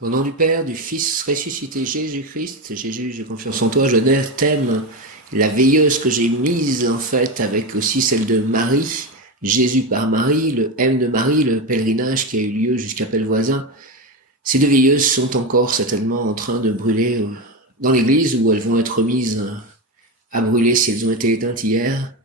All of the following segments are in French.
Au nom du Père, du Fils ressuscité Jésus-Christ, Jésus, j'ai confiance en toi, je t'aime. La veilleuse que j'ai mise, en fait, avec aussi celle de Marie, Jésus par Marie, le M de Marie, le pèlerinage qui a eu lieu jusqu'à Pellevoisin. Ces deux veilleuses sont encore certainement en train de brûler dans l'église où elles vont être remises à brûler si elles ont été éteintes hier.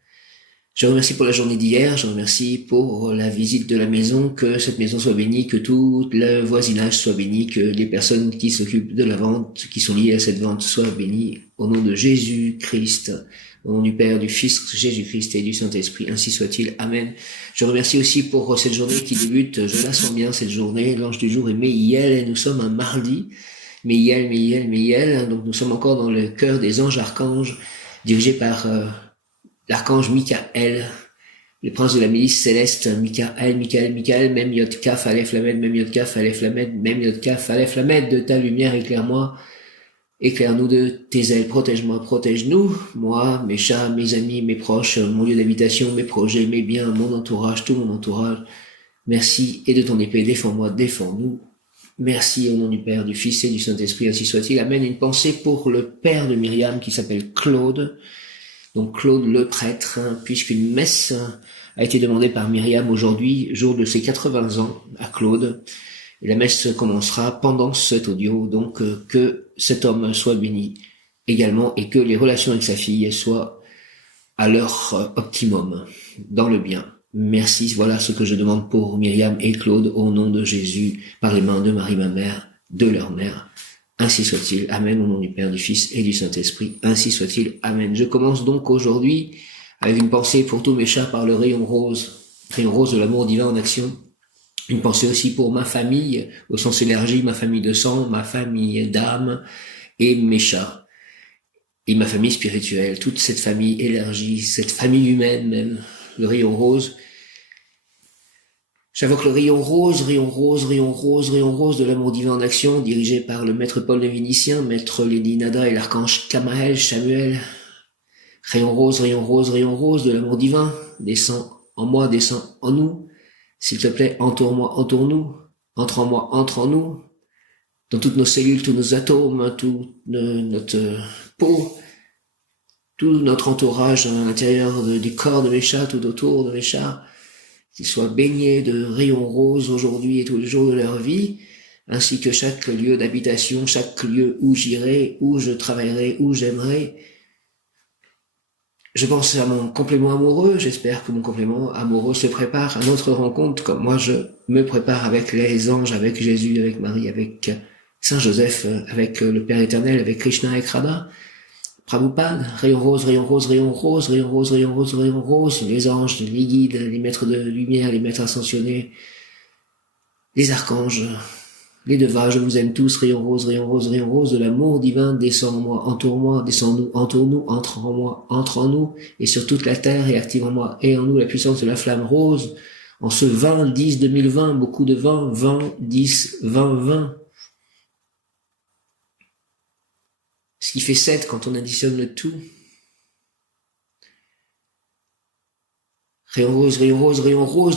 Je remercie pour la journée d'hier, je remercie pour la visite de la maison, que cette maison soit bénie, que tout le voisinage soit béni, que les personnes qui s'occupent de la vente, qui sont liées à cette vente, soient bénies. Au nom de Jésus-Christ, au nom du Père, du Fils Jésus-Christ et du Saint-Esprit, ainsi soit-il. Amen. Je remercie aussi pour cette journée qui débute, je la sens bien cette journée, l'ange du jour est Meïel, et nous sommes un mardi. Meïel, donc nous sommes encore dans le cœur des anges archanges, dirigés par l'archange Michael, le prince de la milice céleste, Michael, Mem Yod Kaf, Aleph Lamed, Mem Yod Kaf, Aleph Lamed, Mem Yod Kaf, Aleph Lamed, de ta lumière éclaire-moi, éclaire-nous de tes ailes, protège-moi, protège-nous, moi, mes chats, mes amis, mes proches, mon lieu d'habitation, mes projets, mes biens, mon entourage, tout mon entourage. Merci, et de ton épée, défends-moi, défends-nous. Merci au nom du Père, du Fils et du Saint-Esprit, ainsi soit-il. Amen. Une pensée pour le père de Myriam qui s'appelle Claude. Donc Claude le prêtre, puisqu'une messe a été demandée par Myriam aujourd'hui, jour de ses 80 ans, à Claude. Et la messe commencera pendant cet audio, donc que cet homme soit béni également et que les relations avec sa fille soient à leur optimum, dans le bien. Merci, voilà ce que je demande pour Myriam et Claude, au nom de Jésus, par les mains de Marie ma mère, de leur mère. Ainsi soit-il. Amen. Au nom du Père, du Fils et du Saint-Esprit. Ainsi soit-il. Amen. Je commence donc aujourd'hui avec une pensée pour tous mes chats par le rayon rose de l'amour divin en action. Une pensée aussi pour ma famille, au sens élargi, ma famille de sang, ma famille d'âme et mes chats. Et ma famille spirituelle, toute cette famille élargie, cette famille humaine même, le rayon rose. J'invoque le rayon rose de l'amour divin en action, dirigé par le maître Paul le Vénitien, maître Lady Nada et l'archange Kamael, Samuel. Rayon rose de l'amour divin, descend en moi, descend en nous. S'il te plaît, entoure-moi, entoure-nous. Entre en moi, entre en nous. Dans toutes nos cellules, tous nos atomes, toute notre peau, tout notre entourage à l'intérieur du corps de mes chats, tout autour de mes chats, qu'ils soient baignés de rayons roses aujourd'hui et tous les jours de leur vie, ainsi que chaque lieu d'habitation, chaque lieu où j'irai, où je travaillerai, où j'aimerai. Je pense à mon complément amoureux, j'espère que mon complément amoureux se prépare à notre rencontre, comme moi je me prépare avec les anges, avec Jésus, avec Marie, avec Saint Joseph, avec le Père éternel, avec Krishna et Radha. Prabhupada, rayon rose, les anges, les guides, les maîtres de lumière, les maîtres ascensionnés, les archanges, les devas, je vous aime tous, rayon rose, de l'amour divin, descend en moi, entoure-moi, descend-nous, entoure-nous, entre en moi, entre en nous, et sur toute la terre, et active en moi, et en nous la puissance de la flamme rose, en ce 20-10-2020, beaucoup de 20, ce qui fait 7 quand on additionne le tout. Rayon rose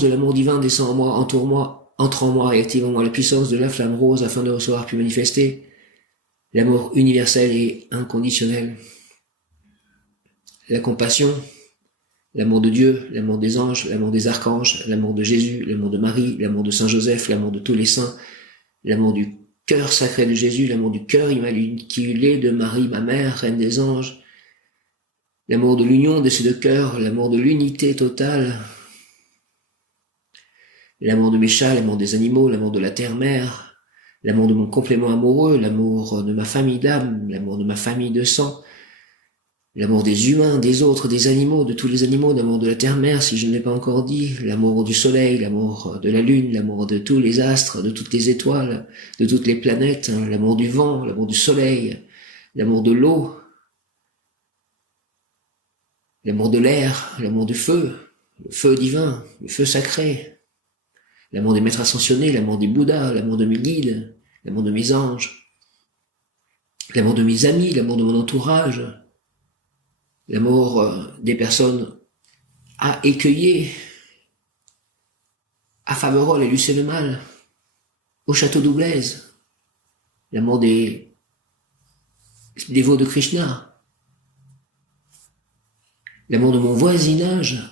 de l'amour divin, descend en moi, entoure-moi, entre en moi et active en moi la puissance de la flamme rose afin de recevoir puis manifester l'amour universel et inconditionnel. La compassion, l'amour de Dieu, l'amour des anges, l'amour des archanges, l'amour de Jésus, l'amour de Marie, l'amour de Saint Joseph, l'amour de tous les saints, l'amour du cœur sacré de Jésus, l'amour du cœur immaculé de Marie, ma mère, reine des anges, l'amour de l'union de ces deux cœurs, l'amour de l'unité totale, l'amour de mes chats, l'amour des animaux, l'amour de la terre-mère, l'amour de mon complément amoureux, l'amour de ma famille d'âme, l'amour de ma famille de sang, l'amour des humains, des autres, des animaux, de tous les animaux, l'amour de la terre-mère, si je ne l'ai pas encore dit, l'amour du soleil, l'amour de la lune, l'amour de tous les astres, de toutes les étoiles, de toutes les planètes, l'amour du vent, l'amour du soleil, l'amour de l'eau, l'amour de l'air, l'amour du feu, le feu divin, le feu sacré, l'amour des maîtres ascensionnés, l'amour des Bouddhas, l'amour de mes guides, l'amour de mes anges, l'amour de mes amis, l'amour de mon entourage, l'amour des personnes à Écueillé, à Faverolles et Lucé-le-Mal, au château d'Oublaise, l'amour des dévots de Krishna, l'amour de mon voisinage,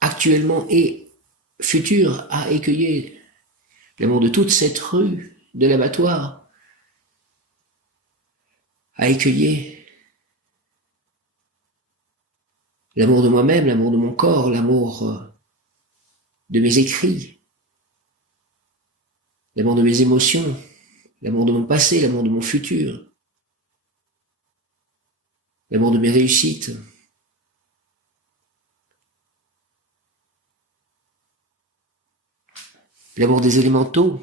actuellement et futur, à écueiller, l'amour de toute cette rue de l'abattoir, à écueiller, l'amour de moi-même, l'amour de mon corps, l'amour de mes écrits, l'amour de mes émotions, l'amour de mon passé, l'amour de mon futur, l'amour de mes réussites, l'amour des élémentaux,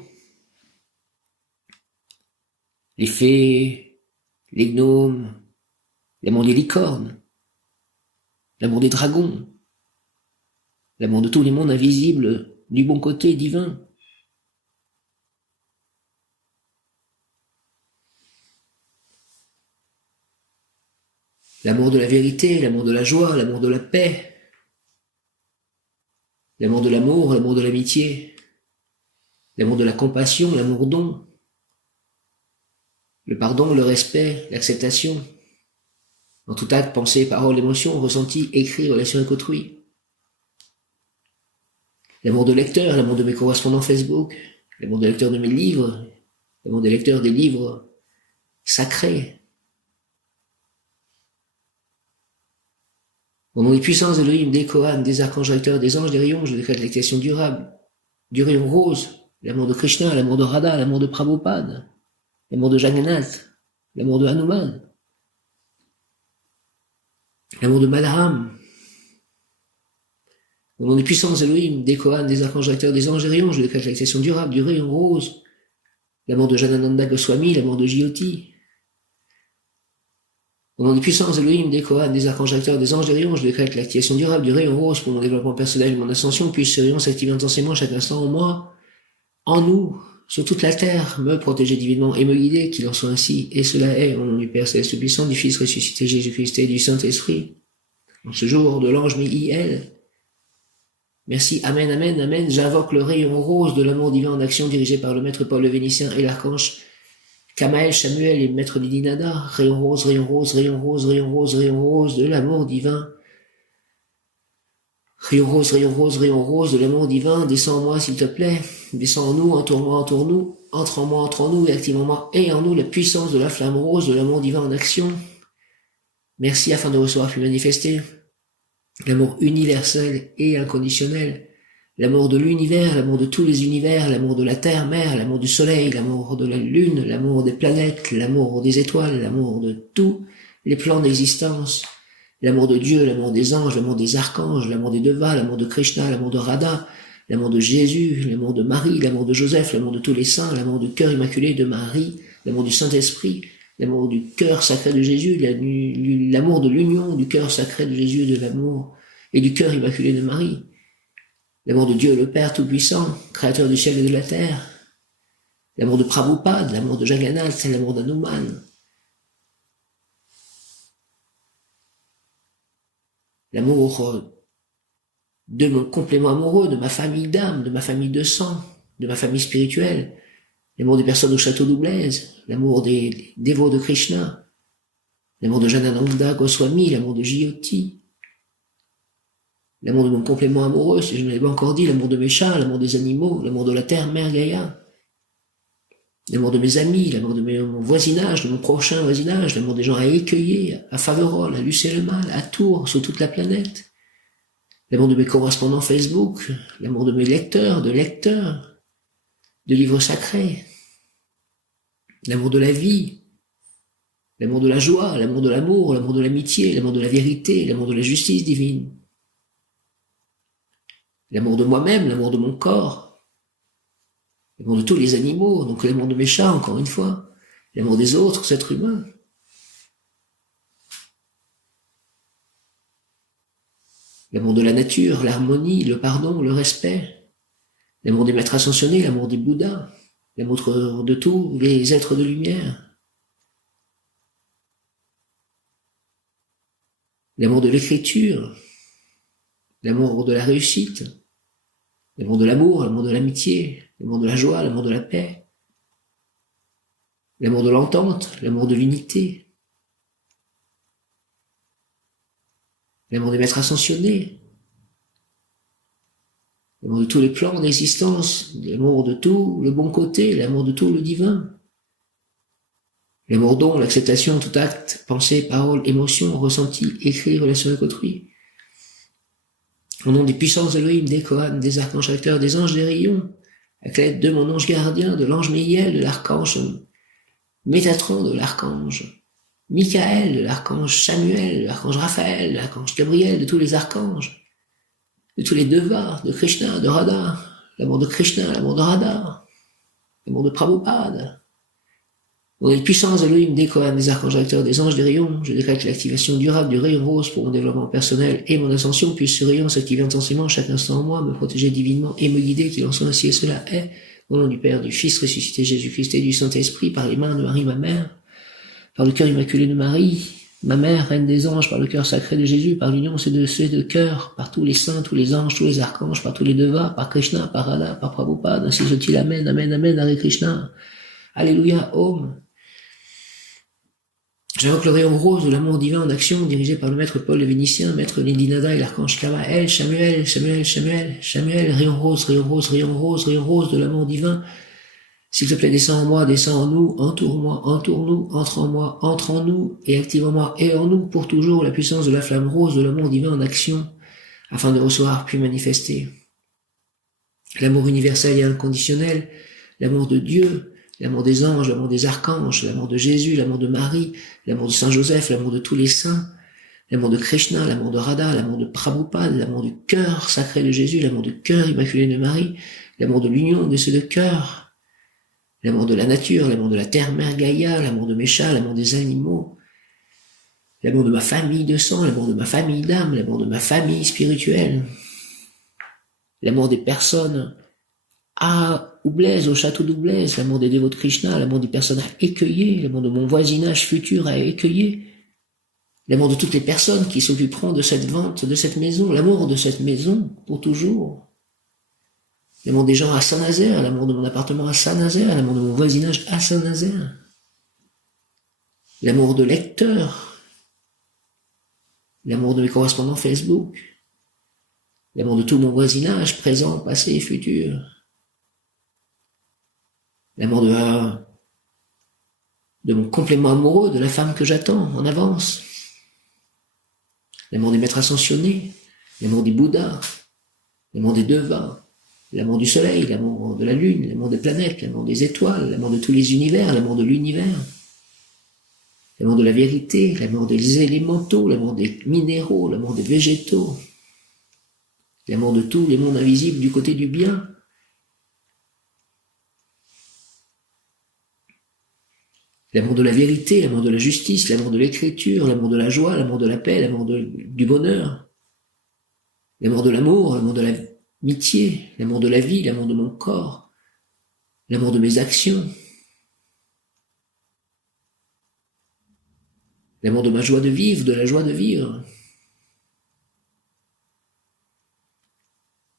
les fées, les gnomes, l'amour des licornes, l'amour des dragons, l'amour de tous les mondes invisibles du bon côté divin. L'amour de la vérité, l'amour de la joie, l'amour de la paix, l'amour de l'amour, l'amour de l'amitié, l'amour de la compassion, l'amour don, le pardon, le respect, l'acceptation, en tout acte, pensée, parole, émotion, ressenti, écrit, relation avec autrui. L'amour de lecteur, l'amour de mes correspondants Facebook, l'amour de lecteur de mes livres, l'amour des lecteurs des livres sacrés. Au nom des puissances d'Elohim, des Kohan, des archanges recteurs, des anges, des rayons, je décrète la création durable, du rayon rose, l'amour de Krishna, l'amour de Radha, l'amour de Prabhupada, l'amour de Jagannath, l'amour de Hanuman, l'amour de Malaram. Au nom des puissances d'Elohim, des Kohan, des archanges recteurs, des anges, des rayons, je décrète la création durable, du rayon rose, l'amour de Janananda Goswami, l'amour de Jyoti. Au nom des puissances d'Elohim, des Kohan, des archanges acteurs, des anges, des rayons, je décrète l'activation durable du rayon rose pour mon développement personnel et mon ascension, puisse ce rayon s'activer intensément chaque instant en moi, en nous, sur toute la terre, me protéger divinement et me guider, qu'il en soit ainsi, et cela est, au nom du Père Céleste Puissant, du Fils ressuscité Jésus-Christ et du Saint-Esprit, en ce jour de l'ange Mihiel. Merci, Amen, Amen, Amen. J'invoque le rayon rose de l'amour divin en action dirigé par le Maître Paul le Vénitien et l'archange Kamaël, Samuel et Maître Didinada, rayon rose, rayon rose, rayon rose, rayon rose, rayon rose de l'amour divin. Rayon rose, rayon rose, rayon rose de l'amour divin, descends en moi s'il te plaît, descends en nous, entoure-moi, entoure-nous, entre en moi, entre en nous, et active en moi et en nous la puissance de la flamme rose de l'amour divin en action. Merci afin de recevoir puis manifester l'amour universel et inconditionnel, l'amour de l'univers, l'amour de tous les univers, l'amour de la terre, mer, l'amour du soleil, l'amour de la lune, l'amour des planètes, l'amour des étoiles, l'amour de tous les plans d'existence, l'amour de Dieu, l'amour des anges, l'amour des archanges, l'amour des devas, l'amour de Krishna, l'amour de Radha, l'amour de Jésus, l'amour de Marie, l'amour de Joseph, l'amour de tous les saints, l'amour du cœur immaculé de Marie, l'amour du Saint-Esprit, l'amour du cœur sacré de Jésus, l'amour de l'union du cœur sacré de Jésus, de l'amour et du cœur immaculé de Marie, l'amour de Dieu le Père Tout-Puissant, Créateur du ciel et de la terre, l'amour de Prabhupada, l'amour de Jagannath, l'amour d'Hanuman, l'amour de mon complément amoureux, de ma famille d'âme, de ma famille de sang, de ma famille spirituelle, l'amour des personnes au château d'Oublaise, l'amour des dévots de Krishna, l'amour de Janananda Goswami, l'amour de Jyoti, l'amour de mon complément amoureux, si je ne l'avais pas encore dit, l'amour de mes chats, l'amour des animaux, l'amour de la terre, mère Gaïa, l'amour de mes amis, l'amour de mon voisinage, de mon prochain voisinage, l'amour des gens à écueiller, à Faverolles, à Lucé-le-Mal, à Tours, sur toute la planète, l'amour de mes correspondants Facebook, l'amour de mes lecteurs, de livres sacrés, l'amour de la vie, l'amour de la joie, l'amour de l'amour, l'amour de l'amitié, l'amour de la vérité, l'amour de la justice divine, l'amour de moi-même, l'amour de mon corps, l'amour de tous les animaux, donc l'amour de mes chats, encore une fois, l'amour des autres êtres humains, l'amour de la nature, l'harmonie, le pardon, le respect, l'amour des maîtres ascensionnés, l'amour des Bouddhas, l'amour de tous les êtres de lumière, l'amour de l'écriture, l'amour de la réussite, l'amour de l'amour, l'amour de l'amitié, l'amour de la joie, l'amour de la paix, l'amour de l'entente, l'amour de l'unité, l'amour des maîtres ascensionnés, l'amour de tous les plans d'existence, l'amour de tout le bon côté, l'amour de tout le divin, l'amour don, l'acceptation, tout acte, pensée, parole, émotion, ressenti, écrit, relation avec autrui. Au nom des puissances d'Elohim, des Kohanes, des archanges acteurs, des anges des rayons, avec l'aide de mon ange gardien, de l'ange Miel, de l'archange Métatron, de l'archange Michael, de l'archange Samuel, de l'archange Raphaël, de l'archange Gabriel, de tous les archanges, de tous les devas, de Krishna, de Radha, l'amour de Krishna, l'amour de Radha, l'amour de Prabhupada. Dans les puissances d'Elohim, des Kohanes, des archanges acteurs, des anges des rayons, je décrète l'activation durable du rayon rose pour mon développement personnel et mon ascension, puisse ce rayon s'activer intensément chaque instant en moi, me protéger divinement et me guider, qu'il en soit ainsi et cela est, au nom du Père, du Fils ressuscité Jésus-Christ et du Saint-Esprit, par les mains de Marie, ma mère, par le cœur immaculé de Marie, ma mère, reine des anges, par le cœur sacré de Jésus, par l'union de ces deux cœurs, par tous les saints, tous les anges, tous les archanges, par tous les devas, par Krishna, par Radha, par Prabhupada, ainsi soit-il, Amen, Amen, Amen, Hare Krishna, Alléluia, Om. J'invoque le rayon rose de l'amour divin en action, dirigé par le maître Paul le Vénitien, maître Nindinada et l'archange Kamael, Samuel, Samuel, Samuel, Samuel, rayon rose, rayon rose, rayon rose, rayon rose de l'amour divin. S'il te plaît, descends en moi, descends en nous, entoure-moi, entoure-nous, entre en moi, entre en nous, et active en moi et en nous pour toujours la puissance de la flamme rose de l'amour divin en action, afin de recevoir puis manifester l'amour universel et inconditionnel, l'amour de Dieu, l'amour des anges, l'amour des archanges, l'amour de Jésus, l'amour de Marie, l'amour de Saint Joseph, l'amour de tous les saints, l'amour de Krishna, l'amour de Radha, l'amour de Prabhupada, l'amour du cœur sacré de Jésus, l'amour du cœur immaculé de Marie, l'amour de l'union de ces deux cœurs, l'amour de la nature, l'amour de la terre mère Gaïa, l'amour de mes chats, l'amour des animaux, l'amour de ma famille de sang, l'amour de ma famille d'âme, l'amour de ma famille spirituelle, l'amour des personnes à Oublaise, au château d'Oublaise, l'amour des dévots de Krishna, l'amour des personnes à écueiller, l'amour de mon voisinage futur à écueiller, l'amour de toutes les personnes qui s'occuperont de cette vente, de cette maison, l'amour de cette maison pour toujours, l'amour des gens à Saint-Nazaire, l'amour de mon appartement à Saint-Nazaire, l'amour de mon voisinage à Saint-Nazaire, l'amour de lecteurs, l'amour de mes correspondants Facebook, l'amour de tout mon voisinage, présent, passé et futur, l'amour de mon complément amoureux, de la femme que j'attends en avance, l'amour des maîtres ascensionnés, l'amour des Bouddhas, l'amour des devas, l'amour du soleil, l'amour de la lune, l'amour des planètes, l'amour des étoiles, l'amour de tous les univers, l'amour de l'univers, l'amour de la vérité, l'amour des élémentaux, l'amour des minéraux, l'amour des végétaux, l'amour de tous les mondes invisibles du côté du bien, l'amour de la vérité, l'amour de la justice, l'amour de l'écriture, l'amour de la joie, l'amour de la paix, l'amour du bonheur, l'amour de l'amitié, l'amour de la vie, l'amour de mon corps, l'amour de mes actions, l'amour de ma joie de vivre, de la joie de vivre,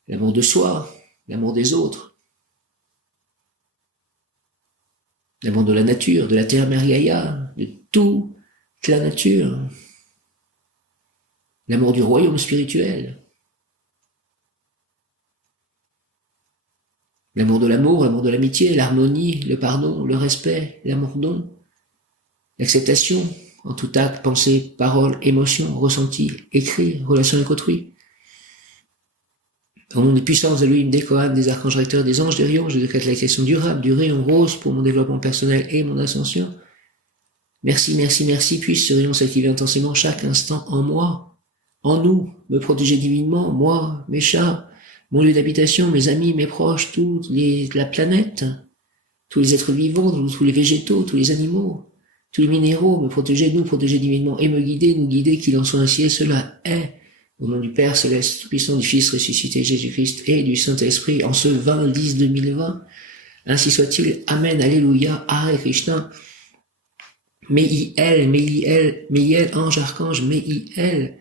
l'amour de soi, l'amour des autres, l'amour de la nature, de la terre mère Gaïa, de toute la nature, l'amour du royaume spirituel, l'amour de l'amour, l'amour de l'amitié, l'harmonie, le pardon, le respect, l'amour don, l'acceptation en tout acte, pensée, parole, émotion, ressenti, écrit, relation avec autrui. Au nom des puissances d'Elohim, des Kohanes, des archanges recteurs, des anges des rayons, je décrète l'activation durable du rayon rose pour mon développement personnel et mon ascension. Merci, merci, merci, puisse ce rayon s'activer intensément chaque instant en moi, en nous, me protéger divinement, moi, mes chats, mon lieu d'habitation, mes amis, mes proches, la planète, tous les êtres vivants, tous les végétaux, tous les animaux, tous les minéraux, me protéger, nous protéger divinement et me guider, nous guider, qu'il en soit ainsi et cela est. Au nom du Père céleste, tout-puissant, du Fils ressuscité Jésus-Christ et du Saint-Esprit, en ce 20-10-2020, ainsi soit-il. Amen, Alléluia, Hare Krishna. Meïel, ange, archange, Meïel.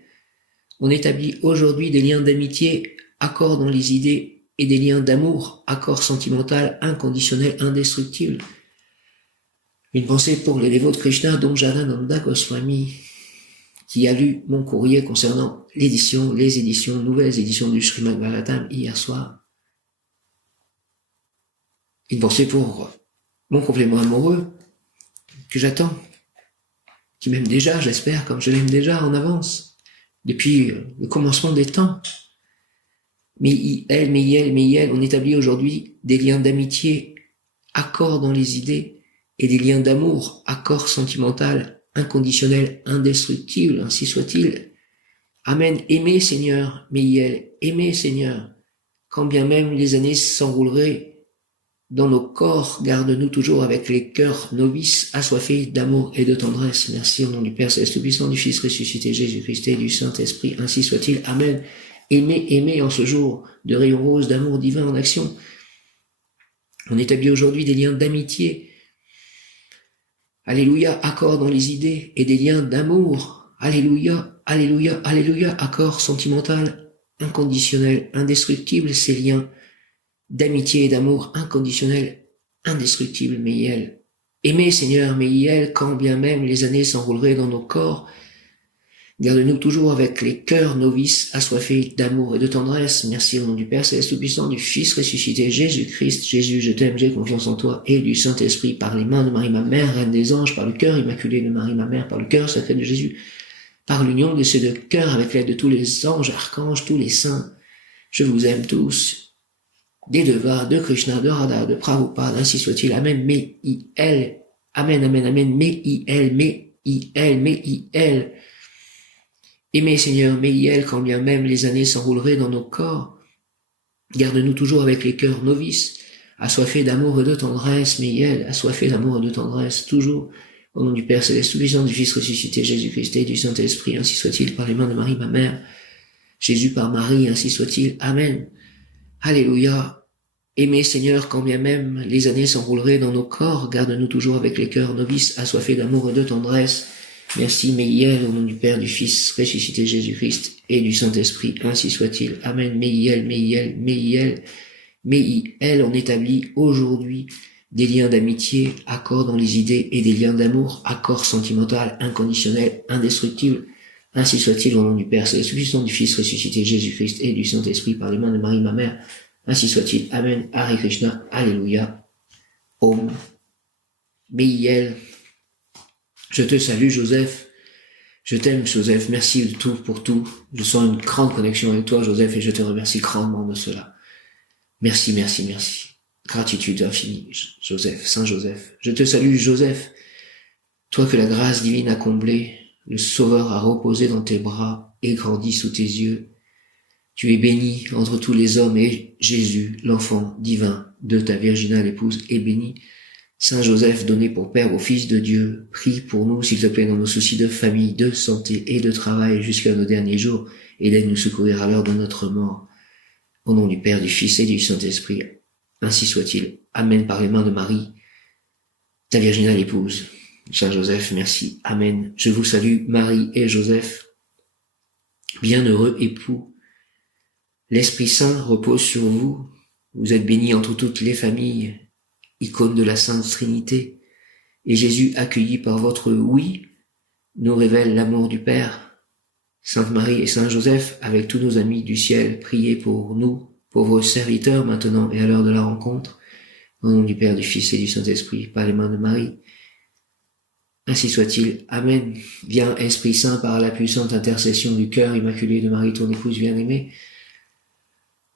On établit aujourd'hui des liens d'amitié, accord dans les idées, et des liens d'amour, accord sentimental, inconditionnel, indestructible. Une pensée pour le dévot de Krishna, Dom Jadananda Goswami, qui a lu mon courrier concernant les éditions, nouvelles éditions du Srimad Bhagavatam hier soir. Une pensée pour mon complément amoureux, que j'attends, qui m'aime déjà, j'espère, comme je l'aime déjà en avance, depuis le commencement des temps. Mais on établit aujourd'hui des liens d'amitié, accord dans les idées, et des liens d'amour, accord sentimental, inconditionnel, indestructible, ainsi soit-il. Amen. Aimez Seigneur, Meïel, aimez Seigneur, quand bien même les années s'enrouleraient dans nos corps, garde-nous toujours avec les cœurs novices, assoiffés d'amour et de tendresse. Merci au nom du Père Céleste Tout-Puissant, du Fils ressuscité Jésus-Christ et du Saint-Esprit, ainsi soit-il. Amen. Aimez en ce jour de rayons roses d'amour divin en action. On établit aujourd'hui des liens d'amitié. Alléluia, accord dans les idées et des liens d'amour. Alléluia, alléluia, alléluia, accord sentimental, inconditionnel, indestructible, ces liens d'amitié et d'amour inconditionnel, indestructible, Meïel. Aimez, Seigneur, Meïel, quand bien même les années s'enrouleraient dans nos corps, garde-nous toujours avec les cœurs novices, assoiffés d'amour et de tendresse. Merci au nom du Père Céleste Tout-Puissant, du Fils ressuscité Jésus-Christ. Jésus, je t'aime, j'ai confiance en toi, et du Saint-Esprit, par les mains de Marie, ma mère, Reine des anges, par le cœur immaculé de Marie, ma mère, par le cœur sacré de Jésus, par l'union de ces deux cœurs avec l'aide de tous les anges, archanges, tous les saints. Je vous aime tous. Des Deva, de Krishna, de Radha, de Prabhupada, ainsi soit-il. Amen, Meïel. Amen, amen, amen, Meïel, Meïel, Meïel. Aimez Seigneur, Meïel, quand bien même les années s'enrouleraient dans nos corps. Garde-nous toujours avec les cœurs novices, assoiffés d'amour et de tendresse, Meïel, assoiffés d'amour et de tendresse, toujours. Au nom du Père Céleste Tout-Puissant, du Fils ressuscité Jésus-Christ et du Saint-Esprit, ainsi soit-il, par les mains de Marie, ma mère. Jésus par Marie, ainsi soit-il. Amen. Alléluia. Aimez Seigneur, quand bien même les années s'enrouleraient dans nos corps, garde-nous toujours avec les cœurs novices, assoiffés d'amour et de tendresse. Merci Meïel, au nom du Père, du Fils, ressuscité Jésus-Christ et du Saint-Esprit, ainsi soit-il. Amen. Meïel, Meïel, Meïel, Meïel, on établit aujourd'hui des liens d'amitié, accord dans les idées, et des liens d'amour, accord sentimental, inconditionnel, indestructible. Ainsi soit-il, au nom du Père Céleste Tout-Puissant, du Fils ressuscité Jésus-Christ et du Saint-Esprit, par les mains de Marie, ma mère. Ainsi soit-il. Amen. Hare Krishna. Alléluia. Om. Meïel. Je te salue, Joseph. Je t'aime, Joseph. Merci de tout pour tout. Je sens une grande connexion avec toi, Joseph, et je te remercie grandement de cela. Merci, merci, merci. Gratitude infinie, Joseph, Saint Joseph. Je te salue, Joseph. Toi que la grâce divine a comblé, le Sauveur a reposé dans tes bras et grandi sous tes yeux. Tu es béni entre tous les hommes et Jésus, l'enfant divin de ta virginale épouse, est béni. Saint Joseph, donné pour Père au Fils de Dieu, prie pour nous, s'il te plaît, dans nos soucis de famille, de santé et de travail jusqu'à nos derniers jours, et d'aide nous secourir à l'heure de notre mort. Au nom du Père, du Fils et du Saint-Esprit, ainsi soit-il. Amen par les mains de Marie, ta virginale épouse. Saint Joseph, merci. Amen. Je vous salue, Marie et Joseph, bienheureux époux. L'Esprit Saint repose sur vous. Vous êtes bénis entre toutes les familles, icône de la Sainte Trinité. Et Jésus, accueilli par votre oui, nous révèle l'amour du Père. Sainte Marie et Saint Joseph, avec tous nos amis du ciel, priez pour nous, pauvres serviteurs, maintenant et à l'heure de la rencontre. Au nom du Père, du Fils et du Saint-Esprit, par les mains de Marie. Ainsi soit-il. Amen. Viens, Esprit Saint, par la puissante intercession du cœur immaculé de Marie, ton épouse bien-aimée.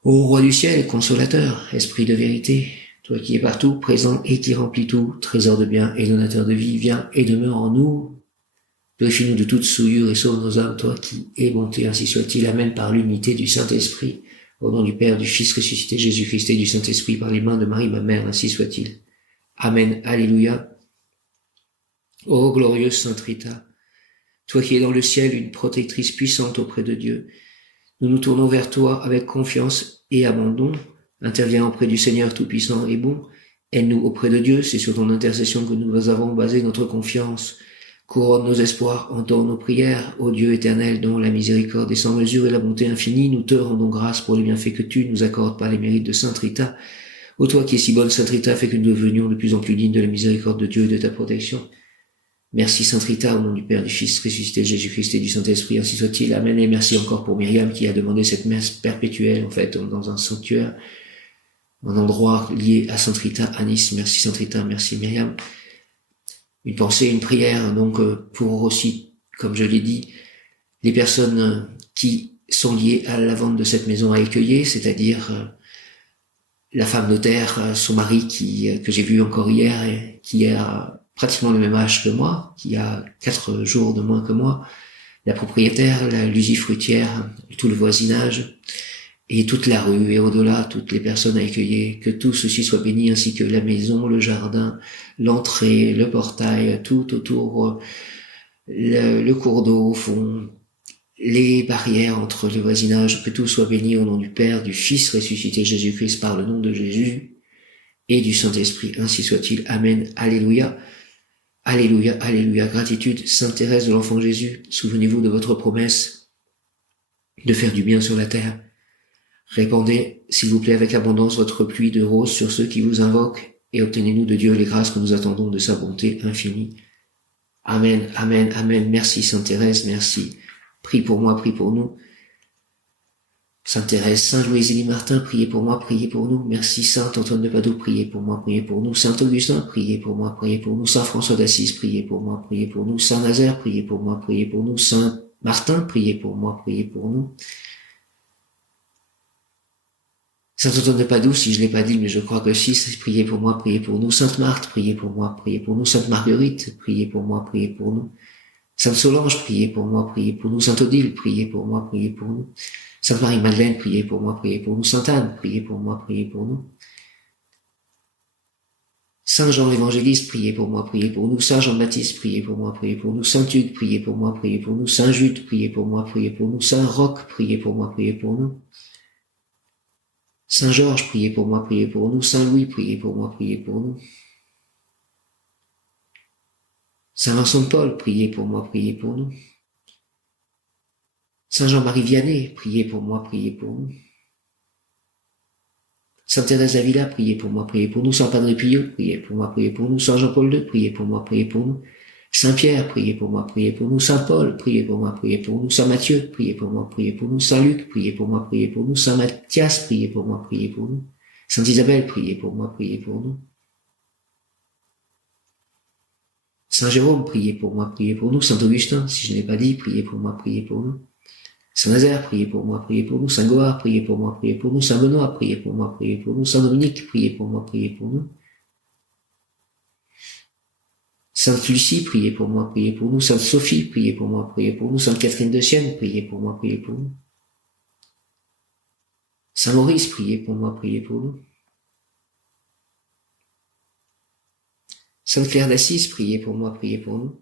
Ô Roi du ciel, consolateur, Esprit de vérité, toi qui es partout, présent et qui remplis tout, trésor de bien et donateur de vie, viens et demeure en nous. Purifie-nous de toute souillure et sauve nos âmes, toi qui es bonté, ainsi soit-il. Amen, par l'unité du Saint-Esprit. Au nom du Père, du Fils ressuscité Jésus-Christ et du Saint-Esprit, par les mains de Marie, ma mère, ainsi soit-il. Amen. Alléluia. Ô glorieuse Sainte Rita, toi qui es dans le ciel, une protectrice puissante auprès de Dieu, nous nous tournons vers toi avec confiance et abandon. Interviens auprès du Seigneur Tout-Puissant et bon. Aide-nous auprès de Dieu, c'est sur ton intercession que nous avons basé notre confiance. Couronne nos espoirs, entends nos prières, ô Dieu éternel, dont la miséricorde est sans mesure et la bonté infinie, nous te rendons grâce pour les bienfaits que tu nous accordes par les mérites de Sainte Rita. Ô toi qui es si bonne, Sainte Rita, fais que nous devenions de plus en plus dignes de la miséricorde de Dieu et de ta protection. Merci Sainte Rita, au nom du Père, du Fils, ressuscité de Jésus-Christ et du Saint-Esprit, ainsi soit-il. Amen. Et merci encore pour Myriam qui a demandé cette messe perpétuelle, en fait, dans un sanctuaire, un endroit lié à Sainte Rita à Nice. Merci Sainte Rita, merci Myriam. Une pensée, une prière, donc pour aussi, comme je l'ai dit, les personnes qui sont liées à la vente de cette maison à Écueillé, c'est-à-dire la femme notaire, son mari que j'ai vu encore hier, et qui a pratiquement le même âge que moi, qui a 4 jours de moins que moi, la propriétaire, l'usufruitière, tout le voisinage, et toute la rue, et au-delà, toutes les personnes à Écueillé, que tout ceci soit béni, ainsi que la maison, le jardin, l'entrée, le portail, tout autour, le cours d'eau, au fond, les barrières entre le voisinage, que tout soit béni au nom du Père, du Fils ressuscité Jésus-Christ par le nom de Jésus, et du Saint-Esprit, ainsi soit-il. Amen. Alléluia. Alléluia, alléluia, gratitude. Sainte Thérèse de l'Enfant Jésus, souvenez-vous de votre promesse de faire du bien sur la terre. Répandez, s'il vous plaît, avec abondance votre pluie de roses sur ceux qui vous invoquent, et obtenez-nous de Dieu les grâces que nous attendons de sa bonté infinie. Amen, amen, amen. Merci Sainte Thérèse, merci. Prie pour moi, prie pour nous. Sainte Thérèse, Saint Louis-Élie Martin, priez pour moi, priez pour nous. Merci Saint Antoine de Padoue, priez pour moi, priez pour nous. Saint Augustin, priez pour moi, priez pour nous. Saint François d'Assise, priez pour moi, priez pour nous. Saint Nazaire, priez pour moi, priez pour nous. Saint Martin, priez pour moi, priez pour nous. Saint Antoine de Padoue, si je l'ai pas dit, mais je crois que si, priez pour moi, priez pour nous. Sainte Marthe, priez pour moi, priez pour nous. Sainte Marguerite, priez pour moi, priez pour nous. Sainte Solange, priez pour moi, priez pour nous. Sainte Odile, priez pour moi, priez pour nous. Sainte Marie-Madeleine, priez pour moi, priez pour nous. Sainte Anne, priez pour moi, priez pour nous. Saint Jean l'Évangéliste, priez pour moi, priez pour nous. Saint Jean-Baptiste, priez pour moi, priez pour nous. Saint Hugues, priez pour moi, priez pour nous. Saint Jude, priez pour moi, priez pour nous. Saint Roch, priez pour moi, priez pour nous. Saint Georges, priez pour moi, priez pour nous. Saint Louis, priez pour moi, priez pour nous. Saint Vincent de Paul, priez pour moi, priez pour nous. Saint Jean-Marie Vianney, priez pour moi, priez pour nous. Sainte Thérèse d'Avila, priez pour moi, priez pour nous. Saint Padre Pio, priez pour moi, priez pour nous. Saint Jean-Paul II, priez pour moi, priez pour nous. Saint Pierre, priez pour moi, priez pour nous. Saint Paul, priez pour moi, priez pour nous. Saint Matthieu, priez pour moi, priez pour nous. Saint Luc, priez pour moi, priez pour nous. Saint Mathias, priez pour moi, priez pour nous. Sainte Isabelle, priez pour moi, priez pour nous. Saint Jérôme, priez pour moi, priez pour nous. Saint Augustin, si je ne l'ai pas dit, priez pour moi, priez pour nous. Saint Nazaire, priez pour moi, priez pour nous. Saint Goard, priez pour moi, priez pour nous. Saint Benoît, priez pour moi, priez pour nous. Saint Dominique, priez pour moi, priez pour nous. Sainte Lucie, priez pour moi, priez pour nous. Sainte Sophie, priez pour moi, priez pour nous. Sainte Catherine de Sienne, priez pour moi, priez pour nous. Saint Maurice, priez pour moi, priez pour nous. Sainte Claire d'Assise, priez pour moi, priez pour nous.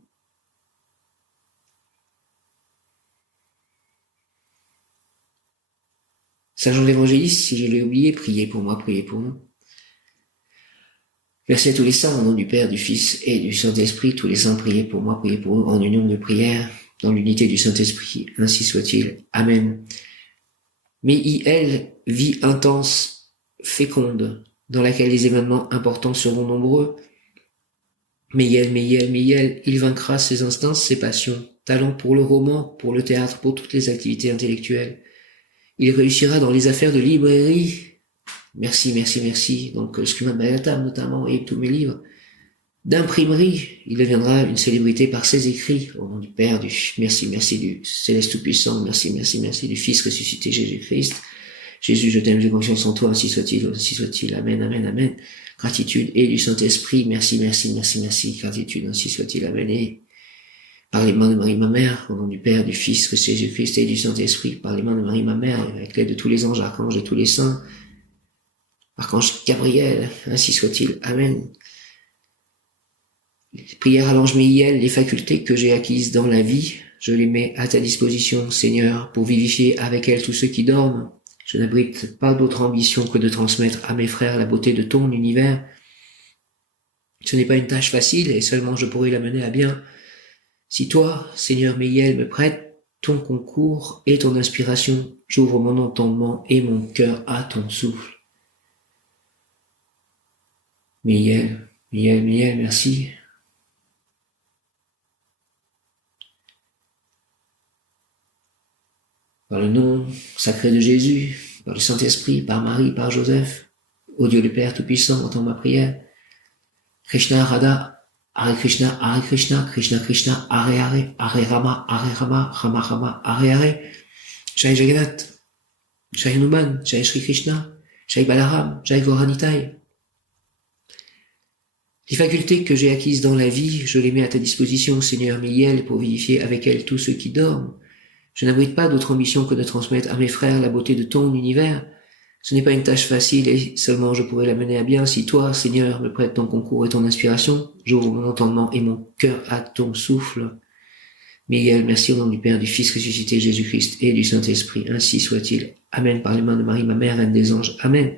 Saint Jean l'Évangéliste, si je l'ai oublié, priez pour moi, priez pour nous. Merci à tous les saints, au nom du Père, du Fils et du Saint-Esprit. Tous les saints, priez pour moi, priez pour nous, en union de prière, dans l'unité du Saint-Esprit. Ainsi soit-il. Amen. Mais elle, vie intense, féconde, dans laquelle les événements importants seront nombreux. Mais il vaincra ses instincts, ses passions, talent pour le roman, pour le théâtre, pour toutes les activités intellectuelles. Il réussira dans les affaires de librairie. Merci. Donc, Scuma Bayatam, notamment, et tous mes livres. D'imprimerie, il deviendra une célébrité par ses écrits. Au nom du Père, merci du Céleste Tout-Puissant, merci du Fils ressuscité Jésus-Christ. Jésus, je t'aime, j'ai confiance en toi, ainsi soit-il. Amen. Gratitude, et du Saint-Esprit, merci. Gratitude, ainsi soit-il. Amen. Et par les mains de Marie, ma mère, au nom du Père, du Fils, Jésus-Christ et du Saint-Esprit, par les mains de Marie, ma mère, avec l'aide de tous les anges, archanges et tous les saints, Archange Gabriel, ainsi soit-il. Amen. Prière à l'ange Mihiel, les facultés que j'ai acquises dans la vie, je les mets à ta disposition, Seigneur, pour vivifier avec elles tous ceux qui dorment. Je n'abrite pas d'autre ambition que de transmettre à mes frères la beauté de ton univers. Ce n'est pas une tâche facile, et seulement je pourrai la mener à bien si toi, Seigneur Mihiel, me prêtes ton concours et ton inspiration. J'ouvre mon entendement et mon cœur à ton souffle. Miel, miel, miel, merci. Par le nom sacré de Jésus, par le Saint-Esprit, par Marie, par Joseph, ô Dieu le Père Tout-Puissant, entends ma prière. Krishna Radha, Hare Krishna, Krishna Krishna, Hare Hare, Hare Rama, Rama Rama, Hare Hare. Jai Jagannath, Jai Hanuman, Jai Shri Krishna, Jai Balaram, Jai Gauranitai. Les facultés que j'ai acquises dans la vie, je les mets à ta disposition, Seigneur Miel, pour vivifier avec elles tous ceux qui dorment. Je n'abrite pas d'autre ambition que de transmettre à mes frères la beauté de ton univers. Ce n'est pas une tâche facile et seulement je pourrais la mener à bien si toi, Seigneur, me prêtes ton concours et ton inspiration. J'ouvre mon entendement et mon cœur à ton souffle. Miel, merci au nom du Père, du Fils ressuscité Jésus-Christ et du Saint-Esprit. Ainsi soit-il. Amen. Par les mains de Marie, ma mère, reine des anges. Amen.